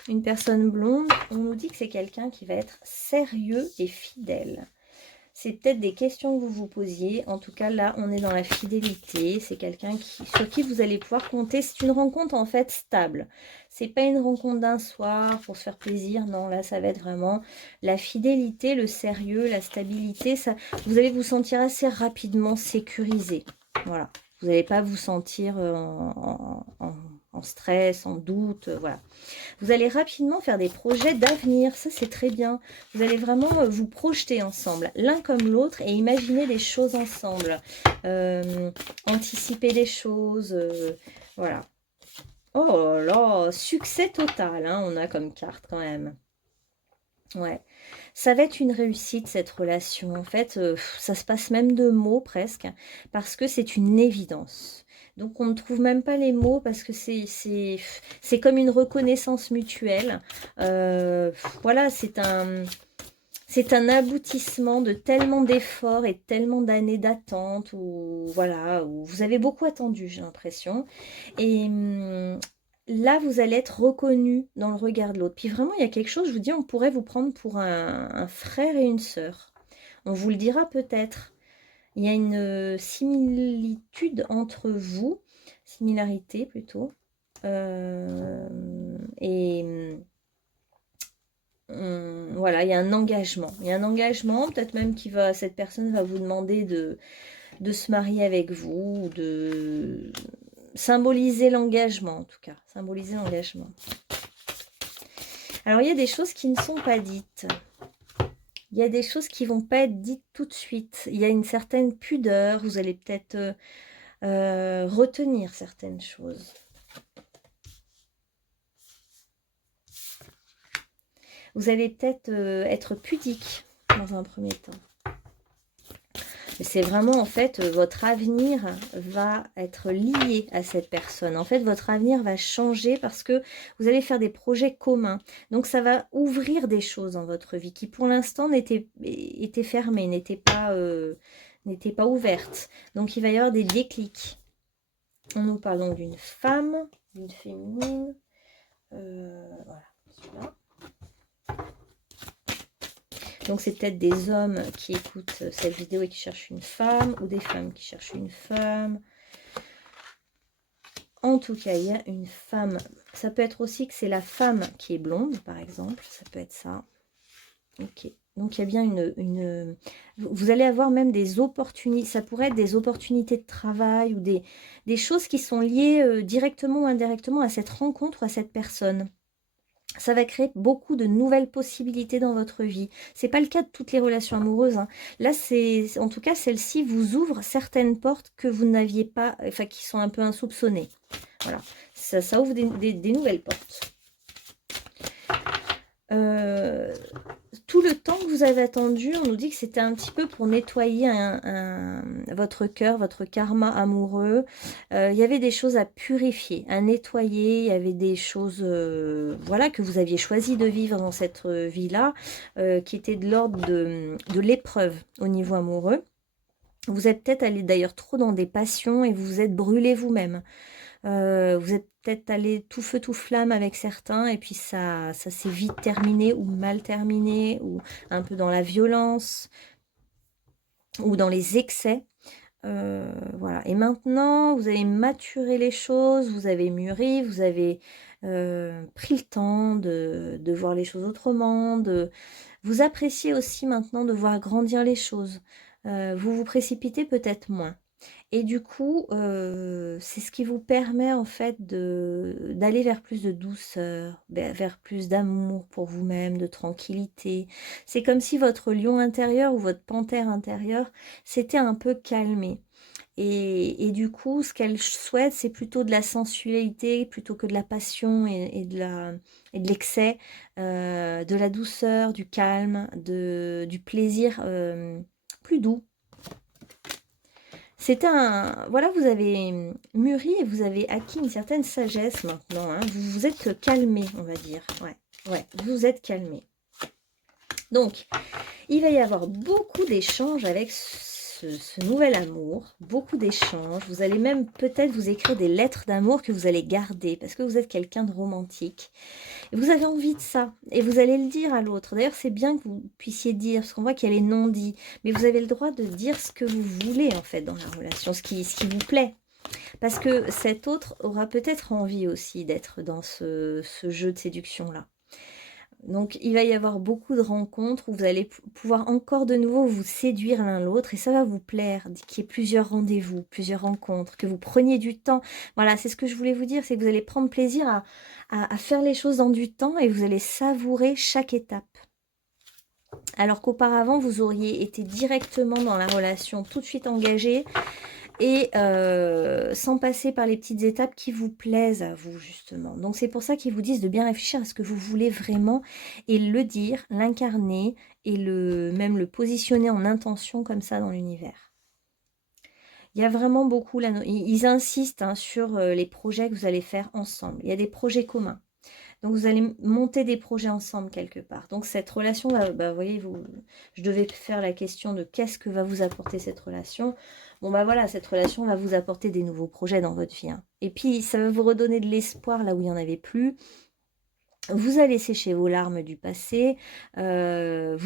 une personne blonde. On nous dit que c'est quelqu'un qui va être sérieux et fidèle. C'est peut-être des questions que vous vous posiez. En tout cas, là, on est dans la fidélité. C'est quelqu'un sur qui vous allez pouvoir compter. C'est une rencontre, en fait, stable. C'est pas une rencontre d'un soir pour se faire plaisir. Non, là, ça va être vraiment la fidélité, le sérieux, la stabilité. Ça, vous allez vous sentir assez rapidement sécurisé. Voilà. Vous n'allez pas vous sentir en stress, en doute. Voilà. Vous allez rapidement faire des projets d'avenir, ça c'est très bien. Vous allez vraiment vous projeter ensemble, l'un comme l'autre, et imaginer des choses ensemble. Anticiper des choses, voilà. Oh là, succès total, hein, on a comme carte quand même. Ouais, ça va être une réussite cette relation. En fait, ça se passe même de mots presque, parce que c'est une évidence. Donc on ne trouve même pas les mots parce que c'est comme une reconnaissance mutuelle. Voilà, C'est un aboutissement de tellement d'efforts et tellement d'années d'attente où, voilà, où vous avez beaucoup attendu, j'ai l'impression. Et là, vous allez être reconnu dans le regard de l'autre. Puis vraiment, il y a quelque chose, je vous dis, on pourrait vous prendre pour un frère et une sœur. On vous le dira peut-être. Il y a une similitude entre vous, similarité plutôt. Et voilà, il y a un engagement. Il y a un engagement, peut-être même cette personne va vous demander de se marier avec vous, ou de symboliser l'engagement en tout cas. Symboliser l'engagement. Alors il y a des choses qui ne sont pas dites. Il y a des choses qui ne vont pas être dites tout de suite. Il y a une certaine pudeur. Vous allez peut-être retenir certaines choses. Vous allez peut-être être pudique dans un premier temps. C'est vraiment, en fait, votre avenir va être lié à cette personne. En fait, votre avenir va changer parce que vous allez faire des projets communs. Donc, ça va ouvrir des choses dans votre vie qui, pour l'instant, étaient fermées, n'étaient pas ouvertes. Donc, il va y avoir des déclics. Nous parlons d'une femme, d'une féminine. Voilà, celui-là. Donc, c'est peut-être des hommes qui écoutent cette vidéo et qui cherchent une femme, ou des femmes qui cherchent une femme. En tout cas, il y a une femme. Ça peut être aussi que c'est la femme qui est blonde, par exemple. Ça peut être ça. Ok. Donc, il y a bien une... Vous allez avoir même des opportunités. Ça pourrait être des opportunités de travail ou des choses qui sont liées directement ou indirectement à cette rencontre ou à cette personne. Ça va créer beaucoup de nouvelles possibilités dans votre vie. C'est pas le cas de toutes les relations amoureuses, hein. Là, en tout cas, celle-ci vous ouvre certaines portes que vous n'aviez pas, enfin, qui sont un peu insoupçonnées. Voilà, ça ouvre des nouvelles portes. Tout le temps que vous avez attendu, on nous dit que c'était un petit peu pour nettoyer votre cœur, votre karma amoureux. Il y avait des choses à purifier, à nettoyer. Il y avait des choses voilà, que vous aviez choisi de vivre dans cette vie-là, qui étaient de l'ordre de l'épreuve au niveau amoureux. Vous êtes peut-être allé d'ailleurs trop dans des passions et vous vous êtes brûlé vous-même. Vous êtes peut-être allé tout feu tout flamme avec certains et puis ça s'est vite terminé ou mal terminé ou un peu dans la violence ou dans les excès. Voilà. Et maintenant, vous avez maturé les choses, vous avez mûri, vous avez pris le temps de voir les choses autrement, vous appréciez aussi maintenant de voir grandir les choses. Vous vous précipitez peut-être moins. Et du coup, c'est ce qui vous permet en fait d'aller vers plus de douceur, vers plus d'amour pour vous-même, de tranquillité. C'est comme si votre lion intérieur ou votre panthère intérieure s'était un peu calmé. Et du coup, ce qu'elle souhaite, c'est plutôt de la sensualité, plutôt que de la passion et de l'excès, de la douceur, du calme, du plaisir plus doux. Voilà, vous avez mûri et vous avez acquis une certaine sagesse maintenant, hein. Vous vous êtes calmé, on va dire. Ouais, vous vous êtes calmé. Donc, il va y avoir beaucoup d'échanges avec ce nouvel amour, beaucoup d'échanges. Vous allez même peut-être vous écrire des lettres d'amour que vous allez garder parce que vous êtes quelqu'un de romantique. Et vous avez envie de ça et vous allez le dire à l'autre. D'ailleurs, c'est bien que vous puissiez dire, parce qu'on voit qu'il y a les non-dits, mais vous avez le droit de dire ce que vous voulez en fait dans la relation, ce qui vous plaît. Parce que cet autre aura peut-être envie aussi d'être dans ce jeu de séduction-là. Donc, il va y avoir beaucoup de rencontres où vous allez pouvoir encore de nouveau vous séduire l'un l'autre et ça va vous plaire, qu'il y ait plusieurs rendez-vous, plusieurs rencontres, que vous preniez du temps. Voilà, c'est ce que je voulais vous dire, c'est que vous allez prendre plaisir à faire les choses dans du temps et vous allez savourer chaque étape. Alors qu'auparavant, vous auriez été directement dans la relation tout de suite engagée et sans passer par les petites étapes qui vous plaisent à vous, justement. Donc, c'est pour ça qu'ils vous disent de bien réfléchir à ce que vous voulez vraiment et le dire, l'incarner et même le positionner en intention comme ça dans l'univers. Il y a vraiment beaucoup, là, ils insistent hein, sur les projets que vous allez faire ensemble. Il y a des projets communs. Donc vous allez monter des projets ensemble quelque part. Donc cette relation, bah, vous voyez, je devais faire la question de qu'est-ce que va vous apporter cette relation. Bon bah voilà, cette relation va vous apporter des nouveaux projets dans votre vie, hein. Et puis ça va vous redonner de l'espoir là où il n'y en avait plus. Vous allez sécher vos larmes du passé, vous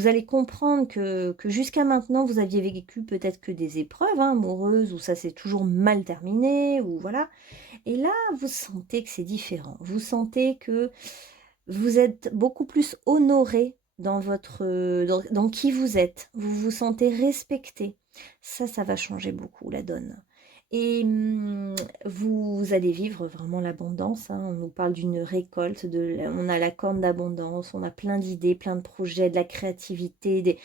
allez comprendre que jusqu'à maintenant, vous aviez vécu peut-être que des épreuves, hein, amoureuses, où ça s'est toujours mal terminé, ou voilà. Et là, vous sentez que c'est différent. Vous sentez que vous êtes beaucoup plus honoré dans dans qui vous êtes. Vous vous sentez respecté. Ça va changer beaucoup la donne. Et vous allez vivre vraiment l'abondance, hein. On nous parle d'une récolte, on a la corne d'abondance, on a plein d'idées, plein de projets, de la créativité,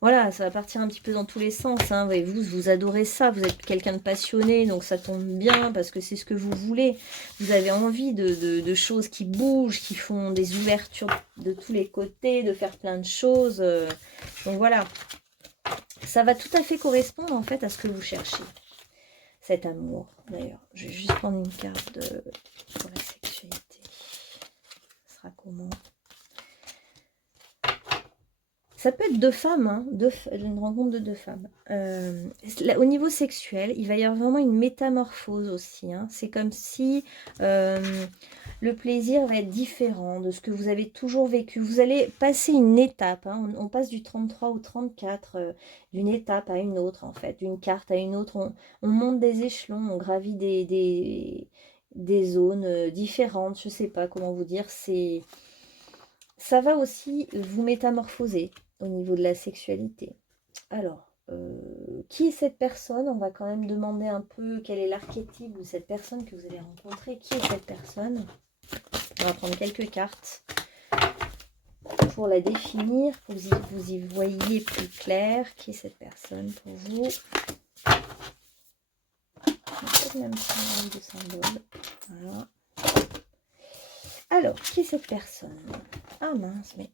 voilà, ça va partir un petit peu dans tous les sens, hein. Et vous adorez ça, vous êtes quelqu'un de passionné, donc ça tombe bien parce que c'est ce que vous voulez. Vous avez envie de choses qui bougent, qui font des ouvertures de tous les côtés, de faire plein de choses. Donc voilà, ça va tout à fait correspondre en fait à ce que vous cherchez. Cet amour, d'ailleurs. Je vais juste prendre une carte pour la sexualité. Ce sera comment ? Ça peut être deux femmes, hein, une rencontre de deux femmes. Au niveau sexuel, il va y avoir vraiment une métamorphose aussi, hein. C'est comme si le plaisir va être différent de ce que vous avez toujours vécu. Vous allez passer une étape, hein. On passe du 33 au 34, d'une étape à une autre en fait, d'une carte à une autre. On monte des échelons, on gravit des zones différentes, je ne sais pas comment vous dire. Ça va aussi vous métamorphoser au niveau de la sexualité. Alors, qui est cette personne? On va quand même demander un peu quel est l'archétype de cette personne que vous allez rencontrer. Qui est cette personne? On va prendre quelques cartes pour la définir, pour que vous y voyez plus clair. Qui est cette personne pour vous? Peut-être même symbole de symbole. Voilà. Alors, qui est cette personne? Ah mince, mais...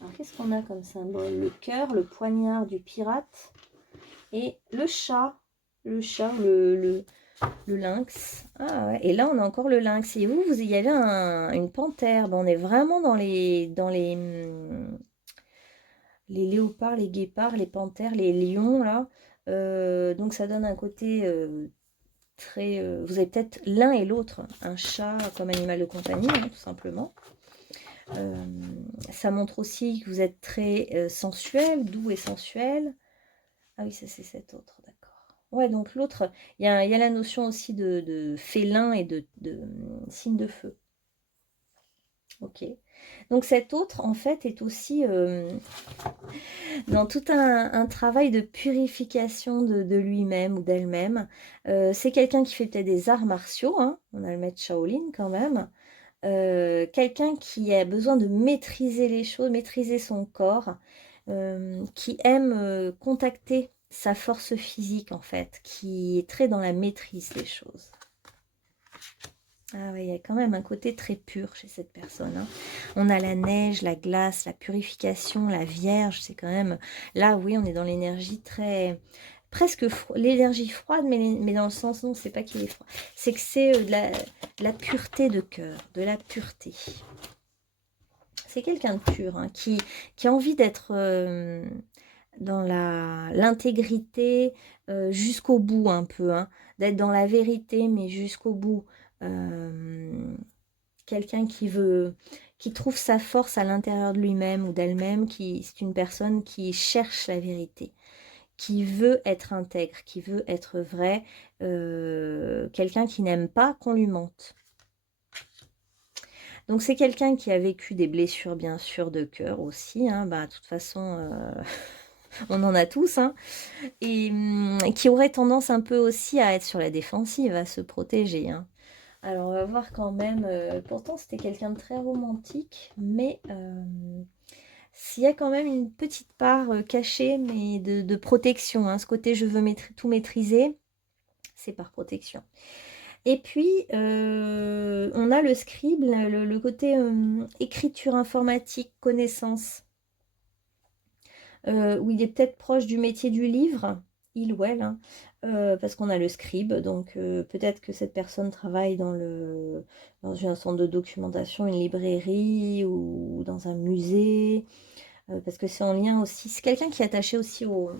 Alors, qu'est-ce qu'on a comme symbole? Le cœur, le poignard du pirate et le chat. Le chat, le lynx. Ah ouais, et là, on a encore le lynx. Et vous il y avait une panthère. Bon, on est vraiment dans les léopards, les guépards, les panthères, les lions, là. Donc, ça donne un côté très... vous avez peut-être l'un et l'autre. Un chat comme animal de compagnie, hein, tout simplement. Ça montre aussi que vous êtes très sensuel, doux et sensuel. Ah oui, ça c'est cet autre, d'accord. Ouais, donc l'autre, il y a la notion aussi de félin et de signe de feu. Ok. Donc cet autre, en fait, est aussi dans tout un travail de purification de lui-même ou d'elle-même. C'est quelqu'un qui fait peut-être des arts martiaux, hein. On a le maître Shaolin quand même. Quelqu'un qui a besoin de maîtriser les choses, maîtriser son corps, qui aime contacter sa force physique en fait, qui est très dans la maîtrise des choses. Ah oui, il y a quand même un côté très pur chez cette personne, hein. On a la neige, la glace, la purification, la Vierge, c'est quand même... Là, oui, on est dans l'énergie très... Presque l'énergie froide, mais dans le sens, non, c'est pas qu'il est froid. C'est que c'est de la pureté de cœur, de la pureté. C'est quelqu'un de pur, hein, qui a envie d'être dans l'intégrité jusqu'au bout un peu, hein, d'être dans la vérité, mais jusqu'au bout. Quelqu'un qui trouve sa force à l'intérieur de lui-même ou d'elle-même, c'est une personne qui cherche la vérité, qui veut être intègre, qui veut être vrai, quelqu'un qui n'aime pas qu'on lui mente. Donc c'est quelqu'un qui a vécu des blessures bien sûr de cœur aussi, hein, bah, de toute façon on en a tous, hein, et qui aurait tendance un peu aussi à être sur la défensive, à se protéger, hein. Alors on va voir quand même, pourtant c'était quelqu'un de très romantique, mais s'il y a quand même une petite part cachée, mais de protection, hein, ce côté je veux tout maîtriser, c'est par protection. Et puis, on a le scribe, le côté écriture informatique, connaissance, où il est peut-être proche du métier du livre, il ou elle, hein. parce qu'on a le scribe, donc peut-être que cette personne travaille dans un centre de documentation, une librairie ou dans un musée, parce que c'est en lien aussi. C'est quelqu'un qui est attaché aussi aux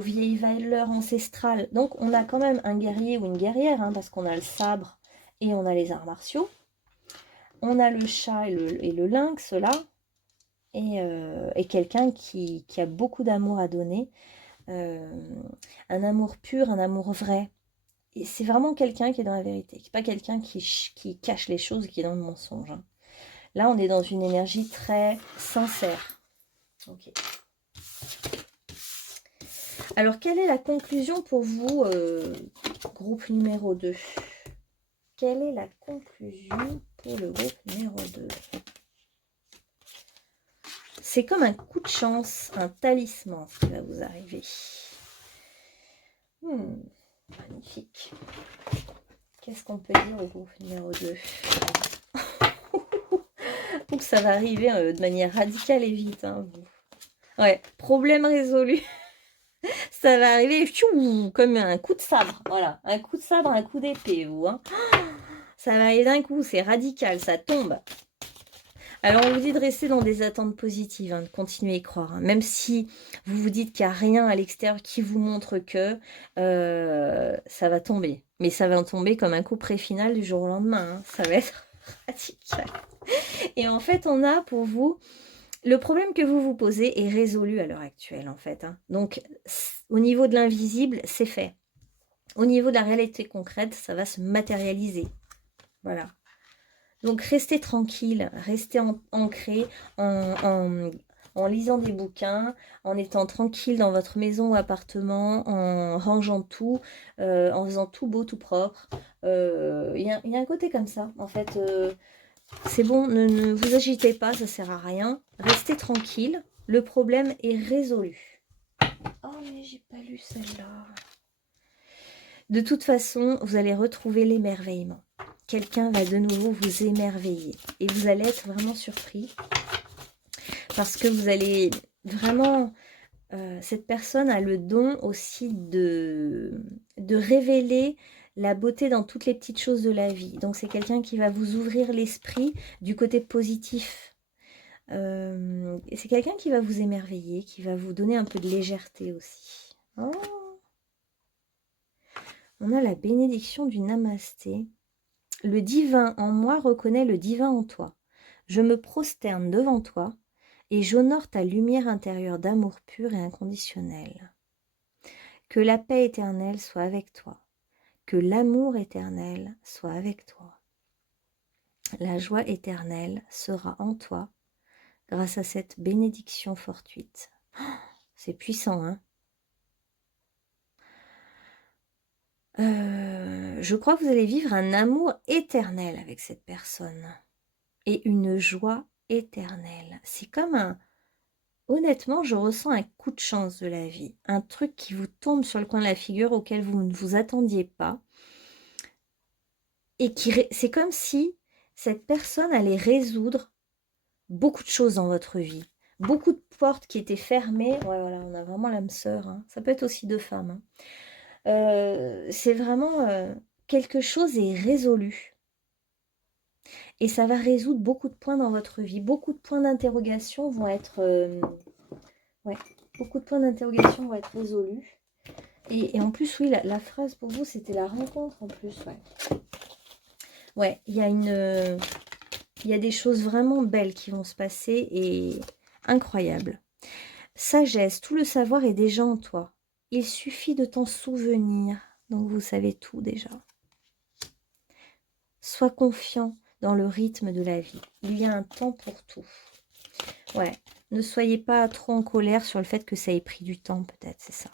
vieilles valeurs ancestrales. Donc on a quand même un guerrier ou une guerrière, hein, parce qu'on a le sabre et on a les arts martiaux. On a le chat et le lynx là, et quelqu'un qui a beaucoup d'amour à donner. Un amour pur, un amour vrai. Et c'est vraiment quelqu'un qui est dans la vérité, qui n'est pas quelqu'un qui cache les choses et qui est dans le mensonge, hein. Là, on est dans une énergie très sincère. Ok. Alors, quelle est la conclusion pour vous, groupe numéro 2? Quelle est la conclusion pour le groupe numéro 2? C'est comme un coup de chance, un talisman qui va vous arriver. Magnifique. Qu'est-ce qu'on peut dire au groupe numéro 2? Ouh, ça va arriver de manière radicale et vite, hein, vous. Ouais, problème résolu. Ça va arriver fiou, comme un coup de sabre. Voilà, un coup de sabre, un coup d'épée, vous. Hein. Ça va aller d'un coup, c'est radical, ça tombe. Alors, on vous dit de rester dans des attentes positives, hein, de continuer à y croire. Hein. Même si vous vous dites qu'il n'y a rien à l'extérieur qui vous montre que ça va tomber. Mais ça va tomber comme un coup près final du jour au lendemain. Hein. Ça va être radical. Et en fait, on a pour vous... Le problème que vous vous posez est résolu à l'heure actuelle, en fait. Hein. Donc, au niveau de l'invisible, c'est fait. Au niveau de la réalité concrète, ça va se matérialiser. Voilà. Donc restez tranquille, restez ancré en lisant des bouquins, en étant tranquille dans votre maison ou appartement, en rangeant tout, en faisant tout beau, tout propre. Il y a un côté comme ça, en fait. C'est bon, ne vous agitez pas, ça sert à rien. Restez tranquille, le problème est résolu. Oh mais j'ai pas lu celle-là. De toute façon, vous allez retrouver l'émerveillement. Quelqu'un va de nouveau vous émerveiller. Et vous allez être vraiment surpris. Parce que vous allez vraiment... cette personne a le don aussi de révéler la beauté dans toutes les petites choses de la vie. Donc c'est quelqu'un qui va vous ouvrir l'esprit du côté positif. C'est quelqu'un qui va vous émerveiller, qui va vous donner un peu de légèreté aussi. Oh. On a la bénédiction du namasté. Le divin en moi reconnaît le divin en toi. Je me prosterne devant toi et j'honore ta lumière intérieure d'amour pur et inconditionnel. Que la paix éternelle soit avec toi. Que l'amour éternel soit avec toi. La joie éternelle sera en toi grâce à cette bénédiction fortuite. Oh, c'est puissant, hein? Je crois que vous allez vivre un amour éternel avec cette personne. Et une joie éternelle. C'est comme un... Honnêtement, je ressens un coup de chance de la vie. Un truc qui vous tombe sur le coin de la figure auquel vous ne vous attendiez pas. Et c'est comme si cette personne allait résoudre beaucoup de choses dans votre vie. Beaucoup de portes qui étaient fermées. Ouais, voilà, on a vraiment l'âme sœur. Hein. Ça peut être aussi deux femmes. Hein. C'est vraiment quelque chose est résolu. Et ça va résoudre beaucoup de points dans votre vie. Beaucoup de points d'interrogation vont être... ouais, beaucoup de points d'interrogation vont être résolus. Et en plus, oui, la phrase pour vous, c'était la rencontre en plus. Ouais, ouais, il y a des choses vraiment belles qui vont se passer et incroyables. Sagesse, tout le savoir est déjà en toi. Il suffit de t'en souvenir. Donc vous savez tout déjà. Sois confiant dans le rythme de la vie. Il y a un temps pour tout. Ouais, ne soyez pas trop en colère sur le fait que ça ait pris du temps, peut-être, c'est ça.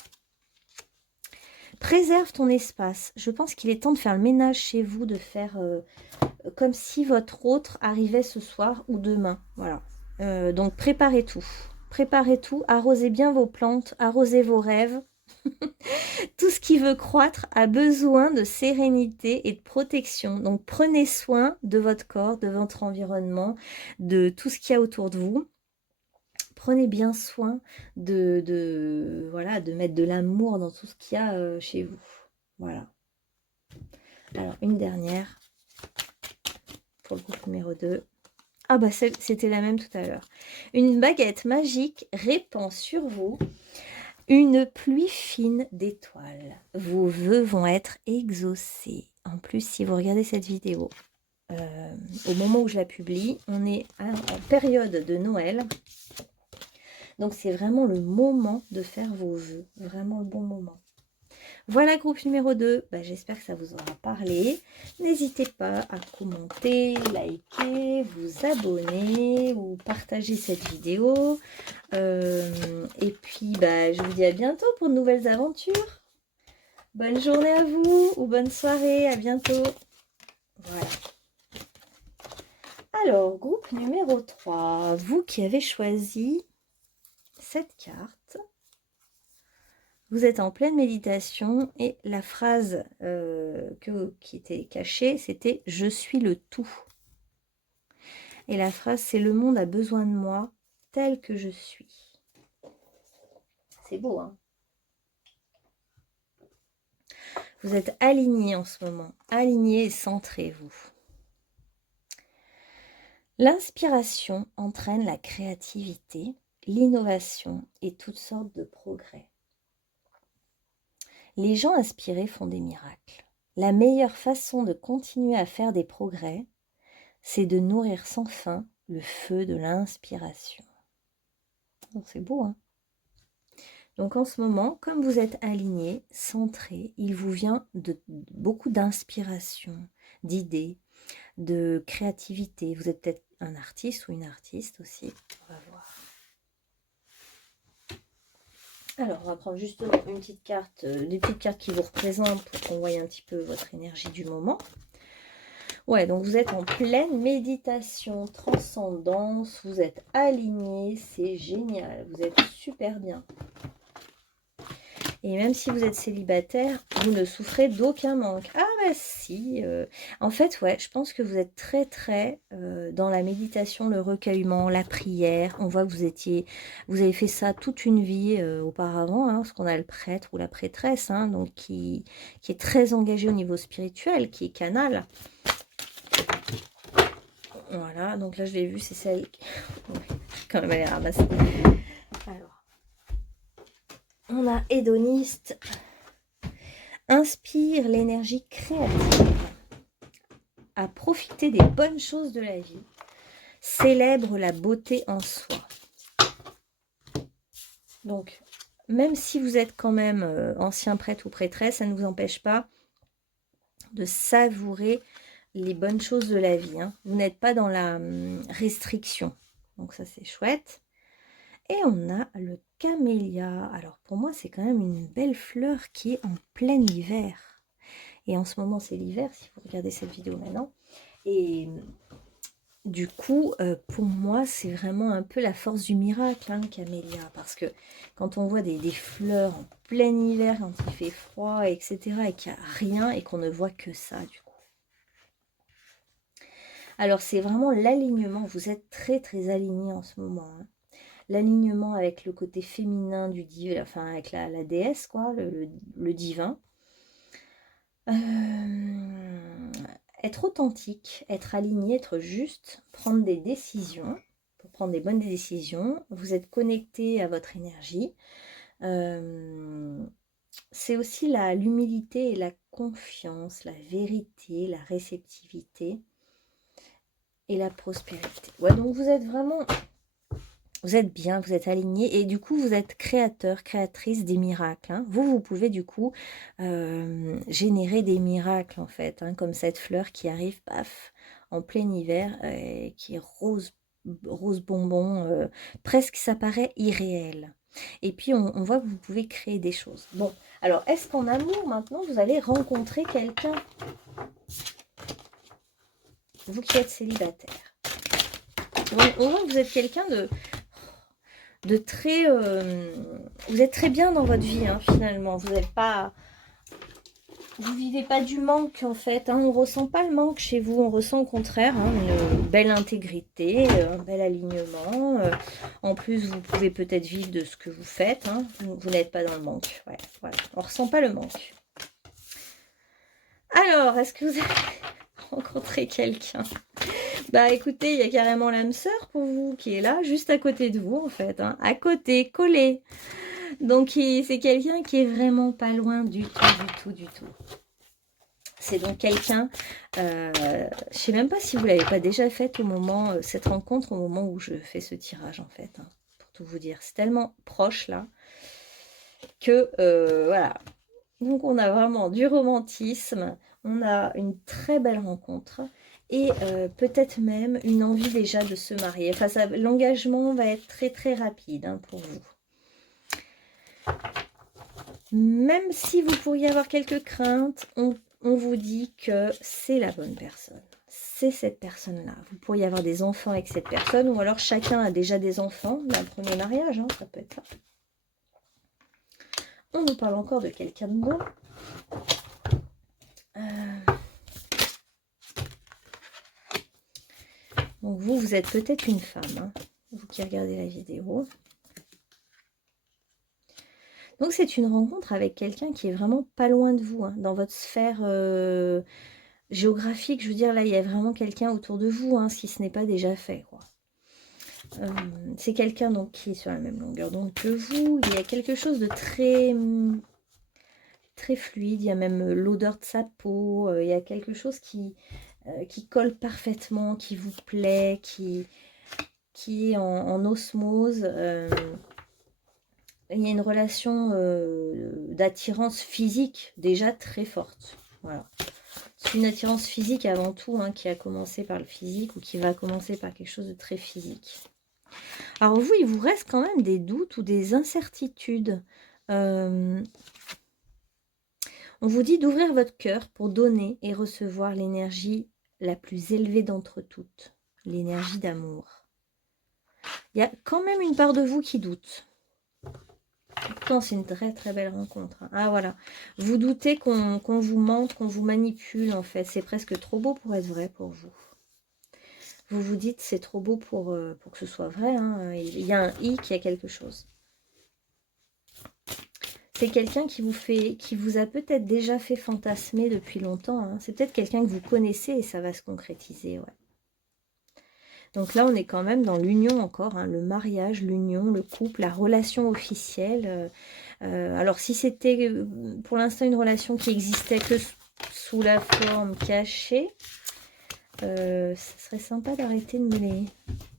Préserve ton espace. Je pense qu'il est temps de faire le ménage chez vous, de faire comme si votre autre arrivait ce soir ou demain. Voilà. Donc préparez tout. Préparez tout, arrosez bien vos plantes, arrosez vos rêves. Tout ce qui veut croître a besoin de sérénité et de protection. Donc prenez soin de votre corps, de votre environnement, de tout ce qu'il y a autour de vous. Prenez bien soin voilà, de mettre de l'amour dans tout ce qu'il y a chez vous. Voilà. Alors, une dernière pour le groupe numéro 2. Ah bah c'était la même tout à l'heure. Une baguette magique répand sur vous une pluie fine d'étoiles. Vos vœux vont être exaucés. En plus, si vous regardez cette vidéo, au moment où je la publie, on est en période de Noël. Donc c'est vraiment le moment de faire vos vœux. Vraiment le bon moment. Voilà, groupe numéro 2. Bah, j'espère que ça vous aura parlé. N'hésitez pas à commenter, liker, vous abonner ou partager cette vidéo. Et puis, bah, je vous dis à bientôt pour de nouvelles aventures. Bonne journée à vous ou bonne soirée. À bientôt. Voilà. Alors, groupe numéro 3. Vous qui avez choisi cette carte. Vous êtes en pleine méditation et la phrase qui était cachée, c'était « Je suis le tout ». Et la phrase, c'est « Le monde a besoin de moi tel que je suis ». C'est beau, hein? Vous êtes aligné en ce moment, aligné et centré, vous. L'inspiration entraîne la créativité, l'innovation et toutes sortes de progrès. Les gens inspirés font des miracles. La meilleure façon de continuer à faire des progrès, c'est de nourrir sans fin le feu de l'inspiration. C'est beau, hein? Donc en ce moment, comme vous êtes aligné, centré, il vous vient beaucoup d'inspiration, d'idées, de créativité. Vous êtes peut-être un artiste ou une artiste aussi. On va voir. Alors, on va prendre justement une petite carte, des petites cartes qui vous représentent pour qu'on voie un petit peu votre énergie du moment. Ouais, donc vous êtes en pleine méditation, transcendance, vous êtes aligné, c'est génial, vous êtes super bien. Et même si vous êtes célibataire, vous ne souffrez d'aucun manque. Ah bah si, en fait, ouais, je pense que vous êtes très dans la méditation, le recueillement, la prière. On voit que vous avez fait ça toute une vie auparavant, hein, parce qu'on a le prêtre ou la prêtresse, hein, donc qui est très engagé au niveau spirituel, qui est canal. Voilà, donc là je l'ai vu, c'est celle qui... quand même elle est ramassée. Alors. On a hédoniste, inspire l'énergie créative, à profiter des bonnes choses de la vie, célèbre la beauté en soi. Donc, même si vous êtes quand même ancien prêtre ou prêtresse, ça ne vous empêche pas de savourer les bonnes choses de la vie, hein. Vous n'êtes pas dans la restriction, donc ça c'est chouette. Et on a le camélia. Alors pour moi, c'est quand même une belle fleur qui est en plein hiver. Et en ce moment, c'est l'hiver, si vous regardez cette vidéo maintenant. Et du coup, pour moi, c'est vraiment un peu la force du miracle, hein, le camélia. Parce que quand on voit des fleurs en plein hiver, quand il fait froid, etc., et qu'il n'y a rien, et qu'on ne voit que ça, du coup. Alors, c'est vraiment l'alignement. Vous êtes très aligné en ce moment, hein. L'alignement avec le côté féminin du divin, enfin avec la déesse, quoi, le divin. Être authentique, être aligné, être juste, prendre des décisions, pour prendre des bonnes décisions. Vous êtes connecté à votre énergie. C'est aussi l'humilité et la confiance, la vérité, la réceptivité et la prospérité. Ouais, donc vous êtes vraiment... Vous êtes bien, vous êtes aligné et du coup, vous êtes créateur, créatrice des miracles, hein. Vous pouvez du coup générer des miracles en fait, hein, comme cette fleur qui arrive, paf, en plein hiver, qui est rose bonbon, presque ça paraît irréel. Et puis, on voit que vous pouvez créer des choses. Bon, alors, est-ce qu'en amour, maintenant, vous allez rencontrer quelqu'un? Vous qui êtes célibataire. Au moins, vous êtes quelqu'un de très... vous êtes très bien dans votre vie, hein, finalement. Vous n'êtes pas... vous vivez pas du manque en fait, hein. On ressent pas le manque chez vous, on ressent au contraire hein, une belle intégrité, un bel alignement. En plus, vous pouvez peut-être vivre de ce que vous faites, hein. Vous n'êtes pas dans le manque. Ouais, voilà. On ressent pas le manque. Alors, est-ce que vous avez rencontré quelqu'un? Bah écoutez, il y a carrément l'âme sœur pour vous qui est là, juste à côté de vous en fait, hein. À côté, collé. Donc c'est quelqu'un qui est vraiment pas loin du tout, du tout. C'est donc quelqu'un, je sais même pas si vous l'avez pas déjà fait au moment, cette rencontre au moment où je fais ce tirage en fait, hein, pour tout vous dire. C'est tellement proche là que voilà. Donc on a vraiment du romantisme, on a une très belle rencontre et peut-être même une envie déjà de se marier. Enfin, l'engagement va être très très rapide hein, pour vous. Même si vous pourriez avoir quelques craintes, on vous dit que c'est la bonne personne. C'est cette personne-là. Vous pourriez avoir des enfants avec cette personne ou alors chacun a déjà des enfants d'un premier mariage, hein, ça peut être ça. On nous parle encore de quelqu'un de beau. Donc vous êtes peut-être une femme, hein, vous qui regardez la vidéo. Donc c'est une rencontre avec quelqu'un qui est vraiment pas loin de vous, hein, dans votre sphère géographique. Je veux dire, là, il y a vraiment quelqu'un autour de vous, hein, si ce n'est pas déjà fait, quoi. C'est quelqu'un donc qui est sur la même longueur d'onde que vous. Il y a quelque chose de très, très fluide. Il y a même l'odeur de sa peau. Il y a quelque chose qui colle parfaitement, qui vous plaît, qui est en osmose. Il y a une relation d'attirance physique déjà très forte. Voilà. C'est une attirance physique avant tout, hein, qui a commencé par le physique ou qui va commencer par quelque chose de très physique. Alors vous, il vous reste quand même des doutes ou des incertitudes. On vous dit d'ouvrir votre cœur pour donner et recevoir l'énergie la plus élevée d'entre toutes, l'énergie d'amour. Il y a quand même une part de vous qui doute. Pourtant, c'est une très très belle rencontre. Ah voilà, vous doutez qu'on vous mente, qu'on vous manipule en fait. C'est presque trop beau pour être vrai pour vous. Vous vous dites c'est trop beau pour que ce soit vrai. Hein. Il y a un i qui a quelque chose. C'est quelqu'un qui vous a peut-être déjà fait fantasmer depuis longtemps. Hein. C'est peut-être quelqu'un que vous connaissez et ça va se concrétiser. Ouais. Donc là, on est quand même dans l'union encore, hein, le mariage, l'union, le couple, la relation officielle. Alors si c'était pour l'instant une relation qui existait que sous la forme cachée, ce serait sympa d'arrêter de me les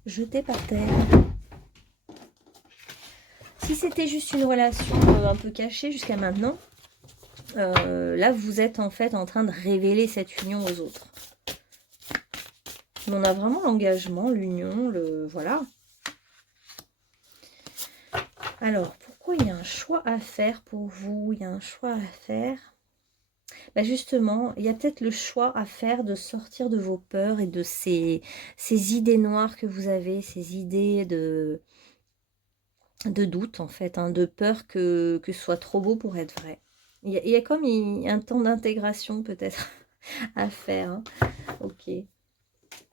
jeter par terre. Si c'était juste une relation un peu cachée jusqu'à maintenant, là vous êtes en fait en train de révéler cette union aux autres. Mais on a vraiment l'engagement, l'union, voilà. Alors, pourquoi il y a un choix à faire pour vous? Il y a un choix à faire. Bah justement, il y a peut-être le choix à faire de sortir de vos peurs et de ces idées noires que vous avez, ces idées de doute en fait, hein, de peur que ce soit trop beau pour être vrai. Il y a comme un temps d'intégration peut-être à faire. Hein. Ok.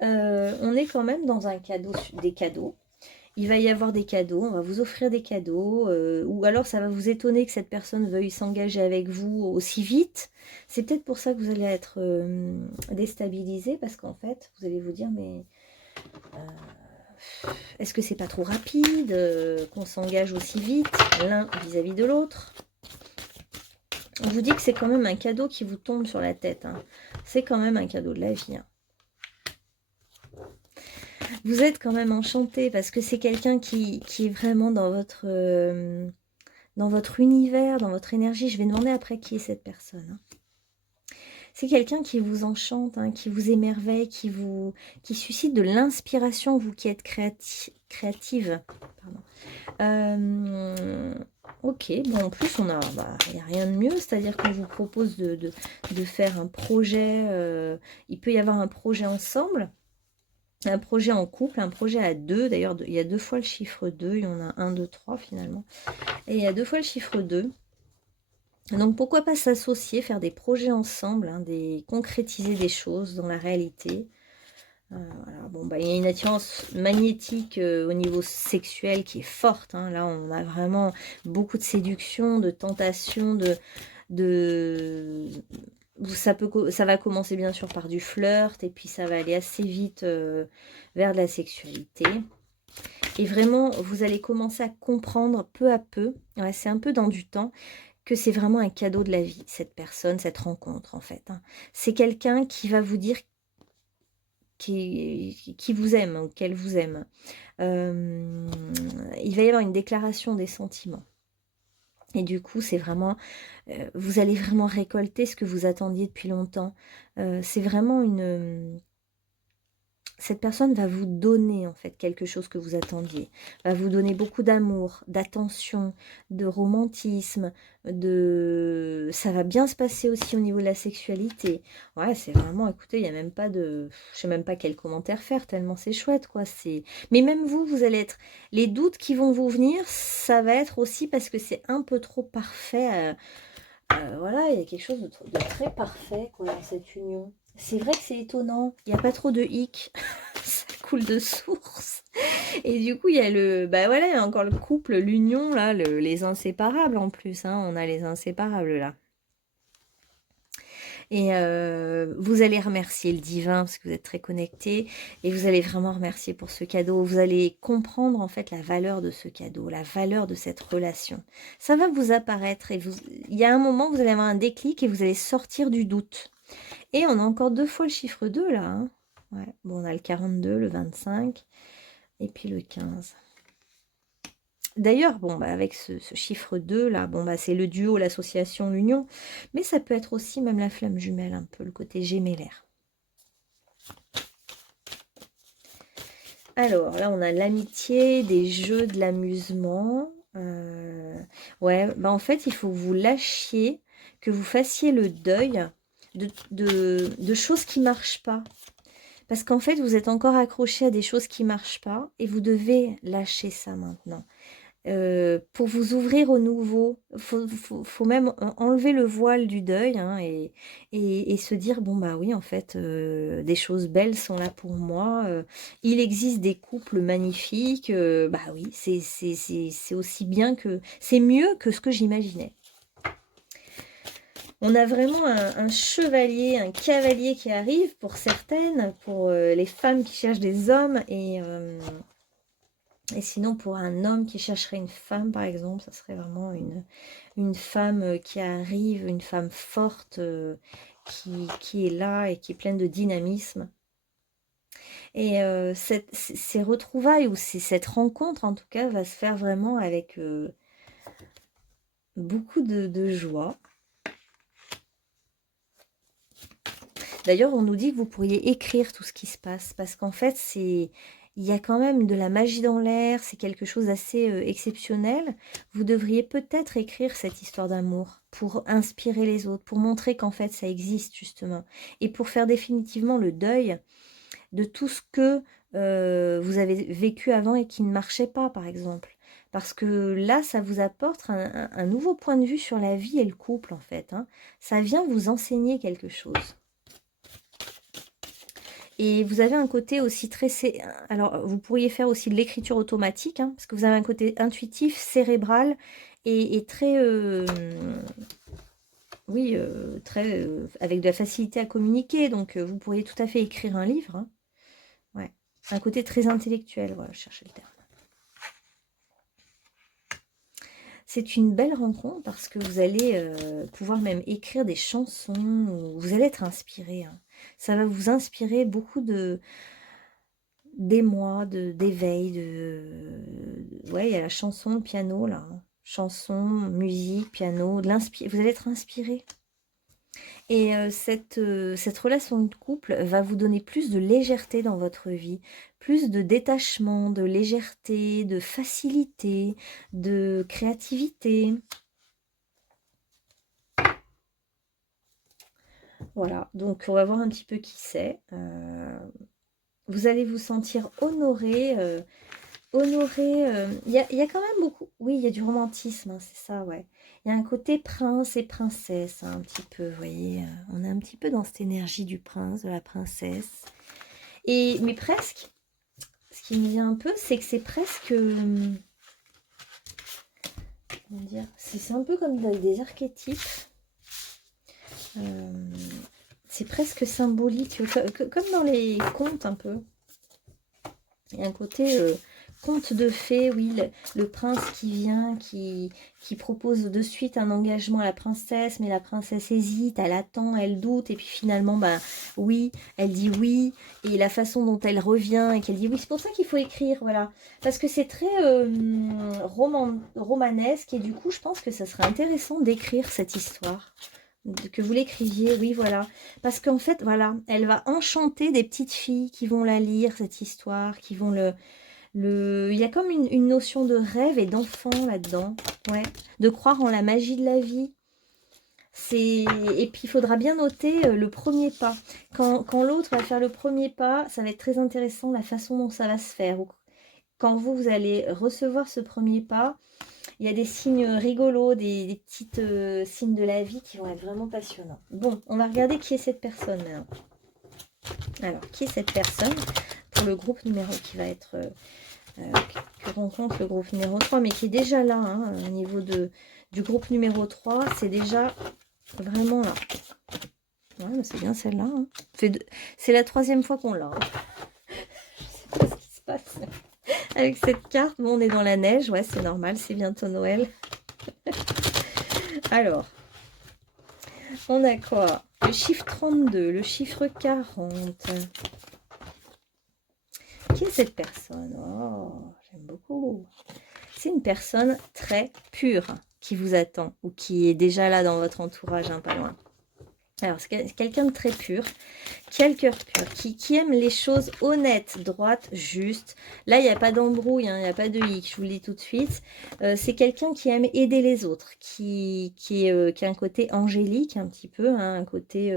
On est quand même dans un cadeau, des cadeaux. Il va y avoir des cadeaux, on va vous offrir des cadeaux, ou alors ça va vous étonner que cette personne veuille s'engager avec vous aussi vite. C'est peut-être pour ça que vous allez être déstabilisé, parce qu'en fait, vous allez vous dire, mais est-ce que c'est pas trop rapide qu'on s'engage aussi vite, l'un vis-à-vis de l'autre? On vous dit que c'est quand même un cadeau qui vous tombe sur la tête. Hein. C'est quand même un cadeau de la vie. Hein. Vous êtes quand même enchanté parce que c'est quelqu'un qui est vraiment dans votre univers, dans votre énergie. Je vais demander après qui est cette personne. Hein. C'est quelqu'un qui vous enchante, hein, qui vous émerveille, qui suscite de l'inspiration, vous qui êtes créative. Ok, bon en plus il n'y a rien de mieux, c'est-à-dire qu'on vous propose de faire un projet, il peut y avoir un projet ensemble. Un projet en couple, un projet à deux. D'ailleurs, il y a 2 fois le chiffre 2. Il y en a 1, 2, 3 finalement. Et il y a 2 fois le chiffre 2. Donc pourquoi pas s'associer, faire des projets ensemble, hein, concrétiser des choses dans la réalité. Voilà. Bon, bah, il y a une attirance magnétique au niveau sexuel qui est forte, hein. Là, on a vraiment beaucoup de séduction, de tentation, de... ça va commencer bien sûr par du flirt, et puis ça va aller assez vite vers de la sexualité. Et vraiment, vous allez commencer à comprendre peu à peu, ouais, c'est un peu dans du temps, que c'est vraiment un cadeau de la vie, cette personne, cette rencontre en fait, hein. C'est quelqu'un qui va vous dire qui vous aime ou qu'elle vous aime. Il va y avoir une déclaration des sentiments. Et du coup, c'est vraiment, vous allez vraiment récolter ce que vous attendiez depuis longtemps. C'est vraiment cette personne va vous donner en fait quelque chose que vous attendiez, va vous donner beaucoup d'amour, d'attention, de romantisme, ça va bien se passer aussi au niveau de la sexualité. Ouais, c'est vraiment, écoutez, il n'y a même pas de, je sais même pas quel commentaire faire tellement c'est chouette quoi. Mais même vous allez être, les doutes qui vont vous venir, ça va être aussi parce que c'est un peu trop parfait. Voilà, il y a quelque chose de très parfait quoi, dans cette union. C'est vrai que c'est étonnant, il n'y a pas trop de hic, ça coule de source. Et du coup, il y a bah voilà, il y a encore le couple, l'union, là, les inséparables en plus, hein, on a les inséparables là. Et vous allez remercier le divin parce que vous êtes très connecté et vous allez vraiment remercier pour ce cadeau. Vous allez comprendre en fait la valeur de ce cadeau, la valeur de cette relation. Ça va vous apparaître et il y a un moment, vous allez avoir un déclic et vous allez sortir du doute. Et on a encore 2 fois le chiffre 2 là, hein. Ouais. Bon, on a le 42, le 25 et puis le 15. D'ailleurs, bon, bah, avec ce chiffre 2 là, bon, bah, c'est le duo, l'association, l'union, mais ça peut être aussi même la flamme jumelle, un peu le côté gémellaire. Alors là, on a l'amitié, des jeux, de l'amusement. Ouais, bah en fait, il faut que vous lâchiez, que vous fassiez le deuil de choses qui ne marchent pas. Parce qu'en fait, vous êtes encore accroché à des choses qui ne marchent pas et vous devez lâcher ça maintenant. Pour vous ouvrir au nouveau, faut même enlever le voile du deuil, hein, et se dire, bon bah oui, en fait, des choses belles sont là pour moi. Il existe des couples magnifiques. Bah oui, c'est aussi bien que... C'est mieux que ce que j'imaginais. On a vraiment un chevalier, un cavalier qui arrive pour certaines, pour les femmes qui cherchent des hommes, et sinon, pour un homme qui chercherait une femme, par exemple, ça serait vraiment une femme qui arrive, une femme forte, qui est là et qui est pleine de dynamisme. Et ces retrouvailles, ou cette rencontre, en tout cas, va se faire vraiment avec beaucoup de joie. D'ailleurs, on nous dit que vous pourriez écrire tout ce qui se passe, parce qu'en fait, il y a quand même de la magie dans l'air, c'est quelque chose d'assez exceptionnel. Vous devriez peut-être écrire cette histoire d'amour pour inspirer les autres, pour montrer qu'en fait, ça existe justement, et pour faire définitivement le deuil de tout ce que vous avez vécu avant et qui ne marchait pas, par exemple. Parce que là, ça vous apporte un nouveau point de vue sur la vie et le couple, en fait, hein. Ça vient vous enseigner quelque chose. Et vous avez un côté aussi très... Alors, vous pourriez faire aussi de l'écriture automatique, hein, parce que vous avez un côté intuitif, cérébral, et très... oui, très... avec de la facilité à communiquer. Donc, vous pourriez tout à fait écrire un livre, hein. Ouais. Un côté très intellectuel, voilà, je cherchais le terme. C'est une belle rencontre parce que vous allez pouvoir même écrire des chansons, vous allez être inspiré, hein. Ça va vous inspirer beaucoup d'émoi, d'éveil, ouais, il y a la chanson, le piano, là, hein. Chanson, musique, piano, vous allez être inspiré. Et cette relation de couple va vous donner plus de légèreté dans votre vie, plus de détachement, de légèreté, de facilité, de créativité. Voilà, donc on va voir un petit peu qui c'est. Vous allez vous sentir honoré honorer... il y a quand même beaucoup... Oui, il y a du romantisme, hein, c'est ça, ouais. Il y a un côté prince et princesse, hein, un petit peu, vous voyez. On est un petit peu dans cette énergie du prince, de la princesse. Mais presque, ce qui me vient un peu, c'est que c'est presque... comment dire? C'est un peu comme des archétypes. C'est presque symbolique, comme dans les contes un peu. Il y a un côté conte de fées, oui, le prince qui vient, qui propose de suite un engagement à la princesse, mais la princesse hésite, elle attend, elle doute, et puis finalement, bah oui, elle dit oui, et la façon dont elle revient, et qu'elle dit oui, c'est pour ça qu'il faut écrire, voilà. Parce que c'est très romanesque, et du coup, je pense que ça serait intéressant d'écrire cette histoire. Que vous l'écriviez, oui, voilà. Parce qu'en fait, voilà, elle va enchanter des petites filles qui vont la lire, cette histoire, qui vont il y a comme une notion de rêve et d'enfant là-dedans, ouais. De croire en la magie de la vie. Et puis, il faudra bien noter le premier pas. Quand l'autre va faire le premier pas, ça va être très intéressant la façon dont ça va se faire. Quand vous allez recevoir ce premier pas, il y a des signes rigolos, des petites signes de la vie qui vont être vraiment passionnants. Bon, on va regarder qui est cette personne maintenant. Alors, qui est cette personne pour le groupe numéro qui va être... que rencontre le groupe numéro 3, mais qui est déjà là, hein, au niveau du groupe numéro 3, c'est déjà vraiment là. Ouais, c'est bien celle-là. Hein. C'est la 3e fois qu'on l'a. Hein. Je sais pas ce qui se passe avec cette carte. Bon, on est dans la neige, ouais, c'est normal, c'est bientôt Noël. Alors, on a quoi? Le chiffre 32, le chiffre 40. Qui est cette personne? Oh, j'aime beaucoup. C'est une personne très pure qui vous attend ou qui est déjà là dans votre entourage, hein, pas loin. Alors, c'est quelqu'un de très pur, qui a le cœur pur, qui aime les choses honnêtes, droites, justes. Là, il n'y a pas d'embrouille, hein, il n'y a pas de hic, je vous le dis tout de suite. C'est quelqu'un qui aime aider les autres, qui a un côté angélique un petit peu, hein, un côté...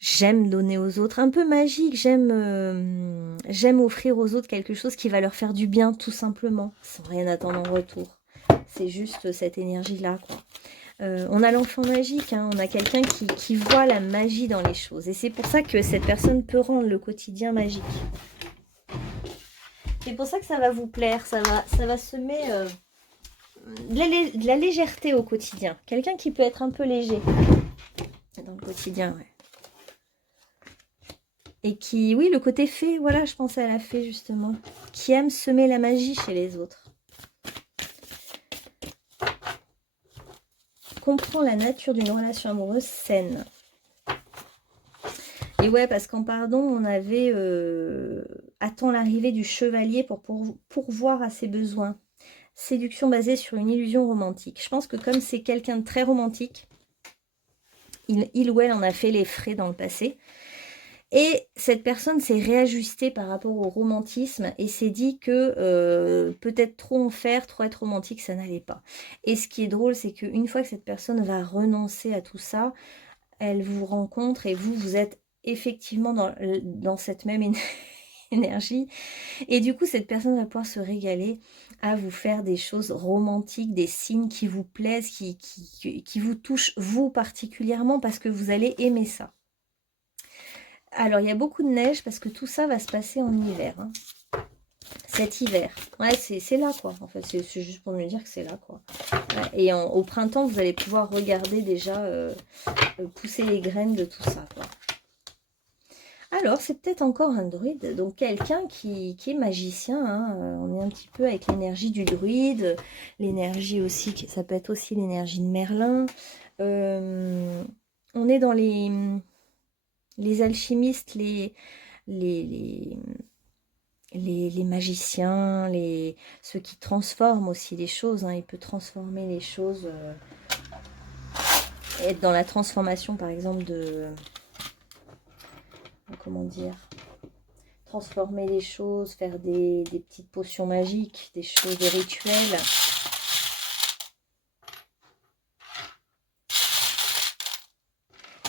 j'aime donner aux autres, un peu magique, j'aime offrir aux autres quelque chose qui va leur faire du bien, tout simplement, sans rien attendre en retour. C'est juste cette énergie-là, quoi. On a l'enfant magique, hein, on a quelqu'un qui voit la magie dans les choses. Et c'est pour ça que cette personne peut rendre le quotidien magique. C'est pour ça que ça va vous plaire, ça va semer de la légèreté au quotidien. Quelqu'un qui peut être un peu léger dans le quotidien, ouais. Et qui, oui, le côté fée, voilà, je pensais à la fée justement, qui aime semer la magie chez les autres. Comprend la nature d'une relation amoureuse saine. Et ouais, parce qu'en pardon, on avait attend l'arrivée du chevalier pour pourvoir à ses besoins. Séduction basée sur une illusion romantique. Je pense que comme c'est quelqu'un de très romantique, il ou elle en a fait les frais dans le passé. Et cette personne s'est réajustée par rapport au romantisme et s'est dit que peut-être trop en faire, trop être romantique, ça n'allait pas. Et ce qui est drôle, c'est qu'une fois que cette personne va renoncer à tout ça, elle vous rencontre et vous êtes effectivement dans cette même énergie. Et du coup, cette personne va pouvoir se régaler à vous faire des choses romantiques, des signes qui vous plaisent, qui vous touchent vous particulièrement parce que vous allez aimer ça. Alors, il y a beaucoup de neige parce que tout ça va se passer en hiver. Hein. Cet hiver. Ouais, c'est là, quoi. En fait, c'est juste pour me dire que c'est là, quoi. Ouais, et au printemps, vous allez pouvoir regarder déjà pousser les graines de tout ça, quoi. Alors, c'est peut-être encore un druide. Donc, quelqu'un qui est magicien. Hein. On est un petit peu avec l'énergie du druide. L'énergie aussi, ça peut être aussi l'énergie de Merlin. On est dans les alchimistes, les magiciens, ceux qui transforment aussi les choses. Hein. Il peut transformer les choses, être dans la transformation par exemple comment dire, transformer les choses, faire des petites potions magiques, des choses, des rituels.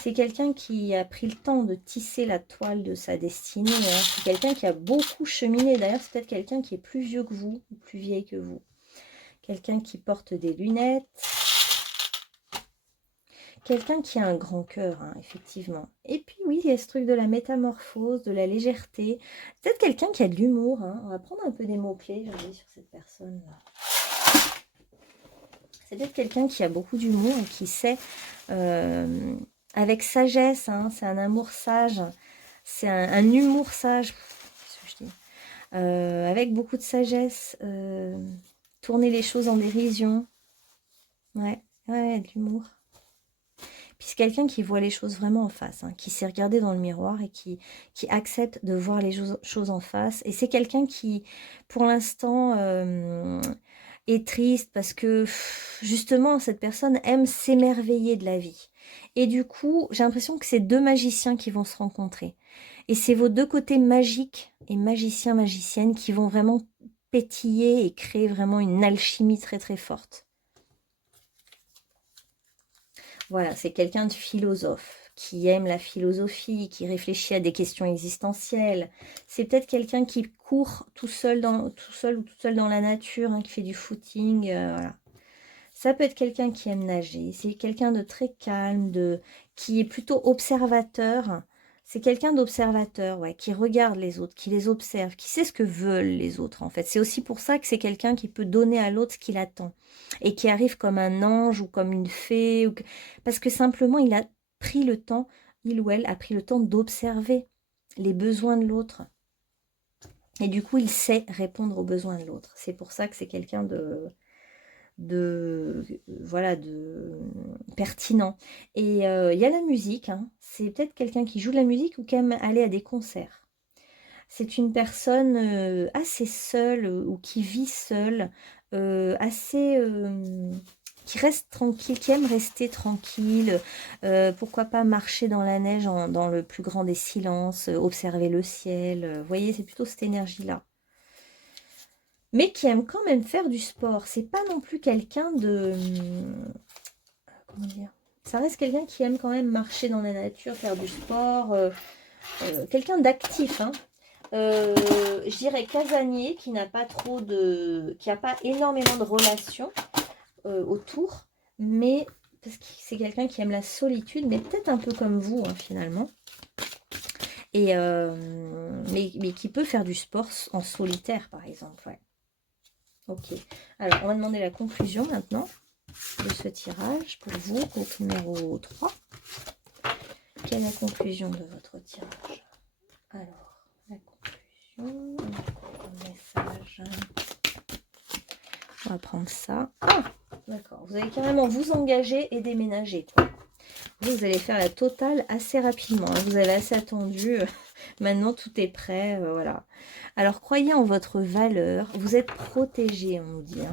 C'est quelqu'un qui a pris le temps de tisser la toile de sa destinée. Hein. C'est quelqu'un qui a beaucoup cheminé. D'ailleurs, c'est peut-être quelqu'un qui est plus vieux que vous, ou plus vieille que vous. Quelqu'un qui porte des lunettes. Quelqu'un qui a un grand cœur, hein, effectivement. Et puis oui, il y a ce truc de la métamorphose, de la légèreté. Peut-être quelqu'un qui a de l'humour. Hein. On va prendre un peu des mots-clés, sur cette personne-là. C'est peut-être quelqu'un qui a beaucoup d'humour et qui sait, avec sagesse, hein, c'est un amour sage, c'est un humour sage, qu'est-ce que je dis, avec beaucoup de sagesse, tourner les choses en dérision. Ouais, de l'humour. Puis c'est quelqu'un qui voit les choses vraiment en face, hein, qui s'est regardé dans le miroir et qui accepte de voir les choses en face. Et c'est quelqu'un qui, pour l'instant, est triste parce que, justement, cette personne aime s'émerveiller de la vie. Et du coup, j'ai l'impression que c'est deux magiciens qui vont se rencontrer. Et c'est vos deux côtés magiques et magiciens, magiciennes qui vont vraiment pétiller et créer vraiment une alchimie très très forte. Voilà, c'est quelqu'un de philosophe, qui aime la philosophie, qui réfléchit à des questions existentielles. C'est peut-être quelqu'un qui court tout seul ou toute seule dans la nature, hein, qui fait du footing, voilà. Ça peut être quelqu'un qui aime nager. C'est quelqu'un de très calme, qui est plutôt observateur. C'est quelqu'un d'observateur, ouais, qui regarde les autres, qui les observe, qui sait ce que veulent les autres, en fait. C'est aussi pour ça que c'est quelqu'un qui peut donner à l'autre ce qu'il attend. Et qui arrive comme un ange ou comme une fée. Parce que simplement, il a pris le temps, il ou elle a pris le temps d'observer les besoins de l'autre. Et du coup, il sait répondre aux besoins de l'autre. C'est pour ça que c'est quelqu'un voilà, de pertinent. Et il y a la musique, hein. C'est peut-être quelqu'un qui joue de la musique ou qui aime aller à des concerts. C'est une personne assez seule ou qui vit seule, assez qui reste tranquille, qui aime rester tranquille, pourquoi pas marcher dans la neige dans le plus grand des silences, observer le ciel, vous voyez, c'est plutôt cette énergie-là. Mais qui aime quand même faire du sport. C'est pas non plus quelqu'un de... Comment dire? Ça reste quelqu'un qui aime quand même marcher dans la nature, faire du sport. Quelqu'un d'actif, hein. Je dirais casanier, qui n'a pas trop de... qui n'a pas énormément de relations autour. Mais parce que c'est quelqu'un qui aime la solitude, mais peut-être un peu comme vous, hein, finalement. Et, mais qui peut faire du sport en solitaire, par exemple, ouais. Ok, alors on va demander la conclusion maintenant de ce tirage pour vous, groupe numéro 3. Quelle est la conclusion de votre tirage? Alors, la conclusion, message. On va prendre ça. Ah, d'accord, vous allez carrément vous engager et déménager, quoi. Vous allez faire la totale assez rapidement, hein. Vous avez assez attendu. Maintenant, tout est prêt. Voilà. Alors, croyez en votre valeur. Vous êtes protégé, on nous dit. Hein.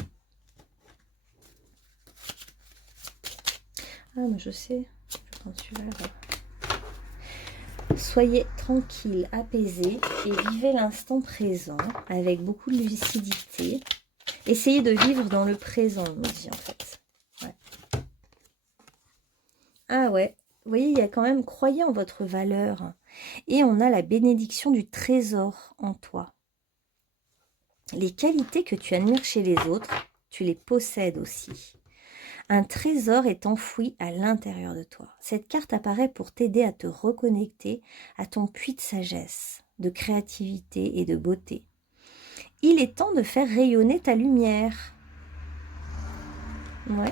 Ah, mais je sais. Je prends celui-là. Soyez tranquille, apaisé et vivez l'instant présent avec beaucoup de lucidité. Essayez de vivre dans le présent, on nous dit, en fait. Ouais. Ah ouais. Vous voyez, il y a quand même, croyez en votre valeur. Et on a la bénédiction du trésor en toi. Les qualités que tu admires chez les autres, tu les possèdes aussi. Un trésor est enfoui à l'intérieur de toi. Cette carte apparaît pour t'aider à te reconnecter à ton puits de sagesse, de créativité et de beauté. Il est temps de faire rayonner ta lumière. Ouais.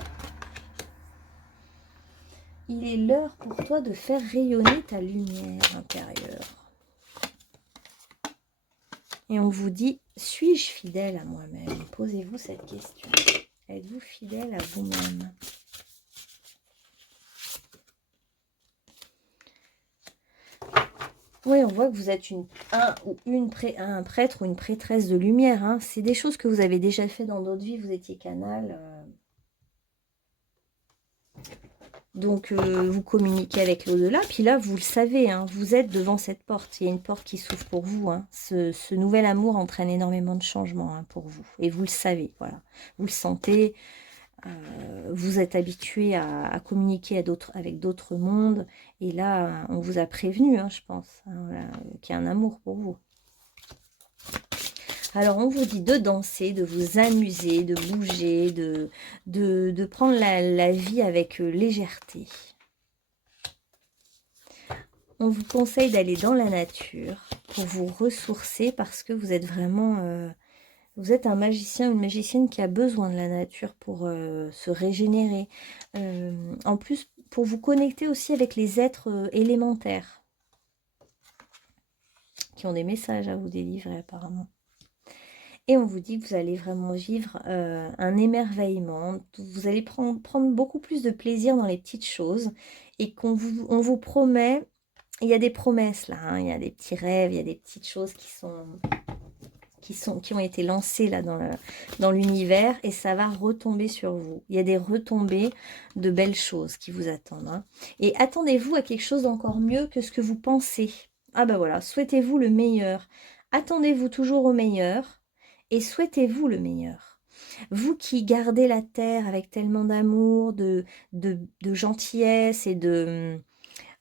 Il est l'heure pour toi de faire rayonner ta lumière intérieure. Et on vous dit, suis-je fidèle à moi-même? Posez-vous cette question. Êtes-vous fidèle à vous-même? Oui, on voit que vous êtes un prêtre ou une prêtresse de lumière. Hein. C'est des choses que vous avez déjà fait dans d'autres vies. Vous étiez canal. Donc, vous communiquez avec l'au-delà. Puis là, vous le savez, hein, vous êtes devant cette porte. Il y a une porte qui s'ouvre pour vous. Hein. Ce nouvel amour entraîne énormément de changements, hein, pour vous. Et vous le savez, voilà. Vous le sentez. vous êtes habitué à communiquer avec d'autres mondes. Et là, on vous a prévenu, hein, je pense, hein, voilà, qu'il y a un amour pour vous. Alors, on vous dit de danser, de vous amuser, de bouger, de prendre la vie avec légèreté. On vous conseille d'aller dans la nature pour vous ressourcer parce que vous êtes vraiment... vous êtes un magicien, une magicienne qui a besoin de la nature pour se régénérer. En plus, pour vous connecter aussi avec les êtres élémentaires qui ont des messages à vous délivrer apparemment. Et on vous dit que vous allez vraiment vivre un émerveillement. Vous allez prendre beaucoup plus de plaisir dans les petites choses et on vous promet... Il y a des promesses là, hein, il y a des petits rêves, il y a des petites choses qui ont été lancées là dans l'univers et ça va retomber sur vous. Il y a des retombées de belles choses qui vous attendent. Hein. Et attendez-vous à quelque chose d'encore mieux que ce que vous pensez. Ah ben voilà, souhaitez-vous le meilleur. Attendez-vous toujours au meilleur et souhaitez-vous le meilleur. Vous qui gardez la terre avec tellement d'amour, de gentillesse et de...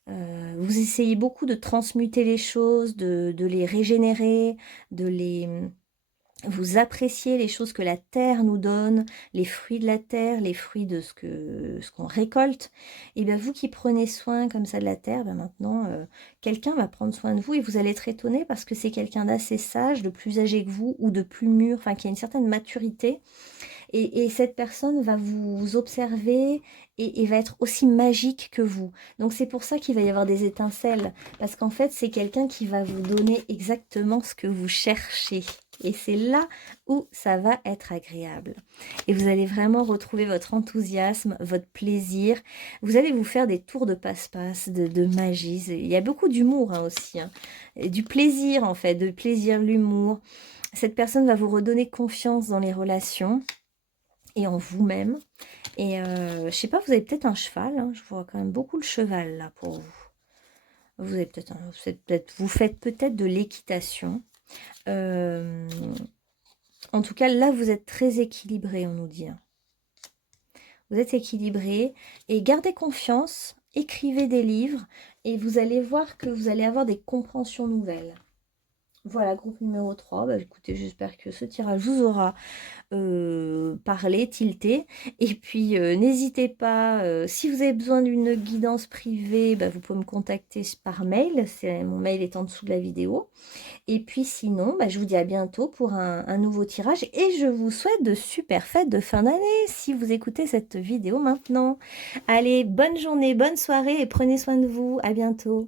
vous essayez beaucoup de transmuter les choses, de les régénérer, vous appréciez les choses que la terre nous donne, les fruits de la terre, les fruits de ce qu'on récolte. Et bien vous qui prenez soin comme ça de la terre, ben maintenant quelqu'un va prendre soin de vous et vous allez être étonné parce que c'est quelqu'un d'assez sage, de plus âgé que vous ou de plus mûr, enfin qui a une certaine maturité. Et cette personne va vous observer et va être aussi magique que vous. Donc c'est pour ça qu'il va y avoir des étincelles. Parce qu'en fait, c'est quelqu'un qui va vous donner exactement ce que vous cherchez. Et c'est là où ça va être agréable. Et vous allez vraiment retrouver votre enthousiasme, votre plaisir. Vous allez vous faire des tours de passe-passe, de magie. Il y a beaucoup d'humour hein, aussi. Hein. Et du plaisir en fait, de plaisir, l'humour. Cette personne va vous redonner confiance dans les relations et en vous-même. Et je sais pas, vous avez peut-être un cheval, hein, je vois quand même beaucoup le cheval là pour vous. Vous avez peut-être vous faites peut-être de l'équitation. En tout cas, là, vous êtes très équilibré, on nous dit. Hein. Vous êtes équilibré et gardez confiance, écrivez des livres et vous allez voir que vous allez avoir des compréhensions nouvelles. Voilà, groupe numéro 3. Bah, écoutez, j'espère que ce tirage vous aura parlé, tilté. Et puis, n'hésitez pas, si vous avez besoin d'une guidance privée, bah, vous pouvez me contacter par mail. Mon mail est en dessous de la vidéo. Et puis sinon, bah, je vous dis à bientôt pour un nouveau tirage. Et je vous souhaite de super fêtes de fin d'année si vous écoutez cette vidéo maintenant. Allez, bonne journée, bonne soirée et prenez soin de vous. À bientôt.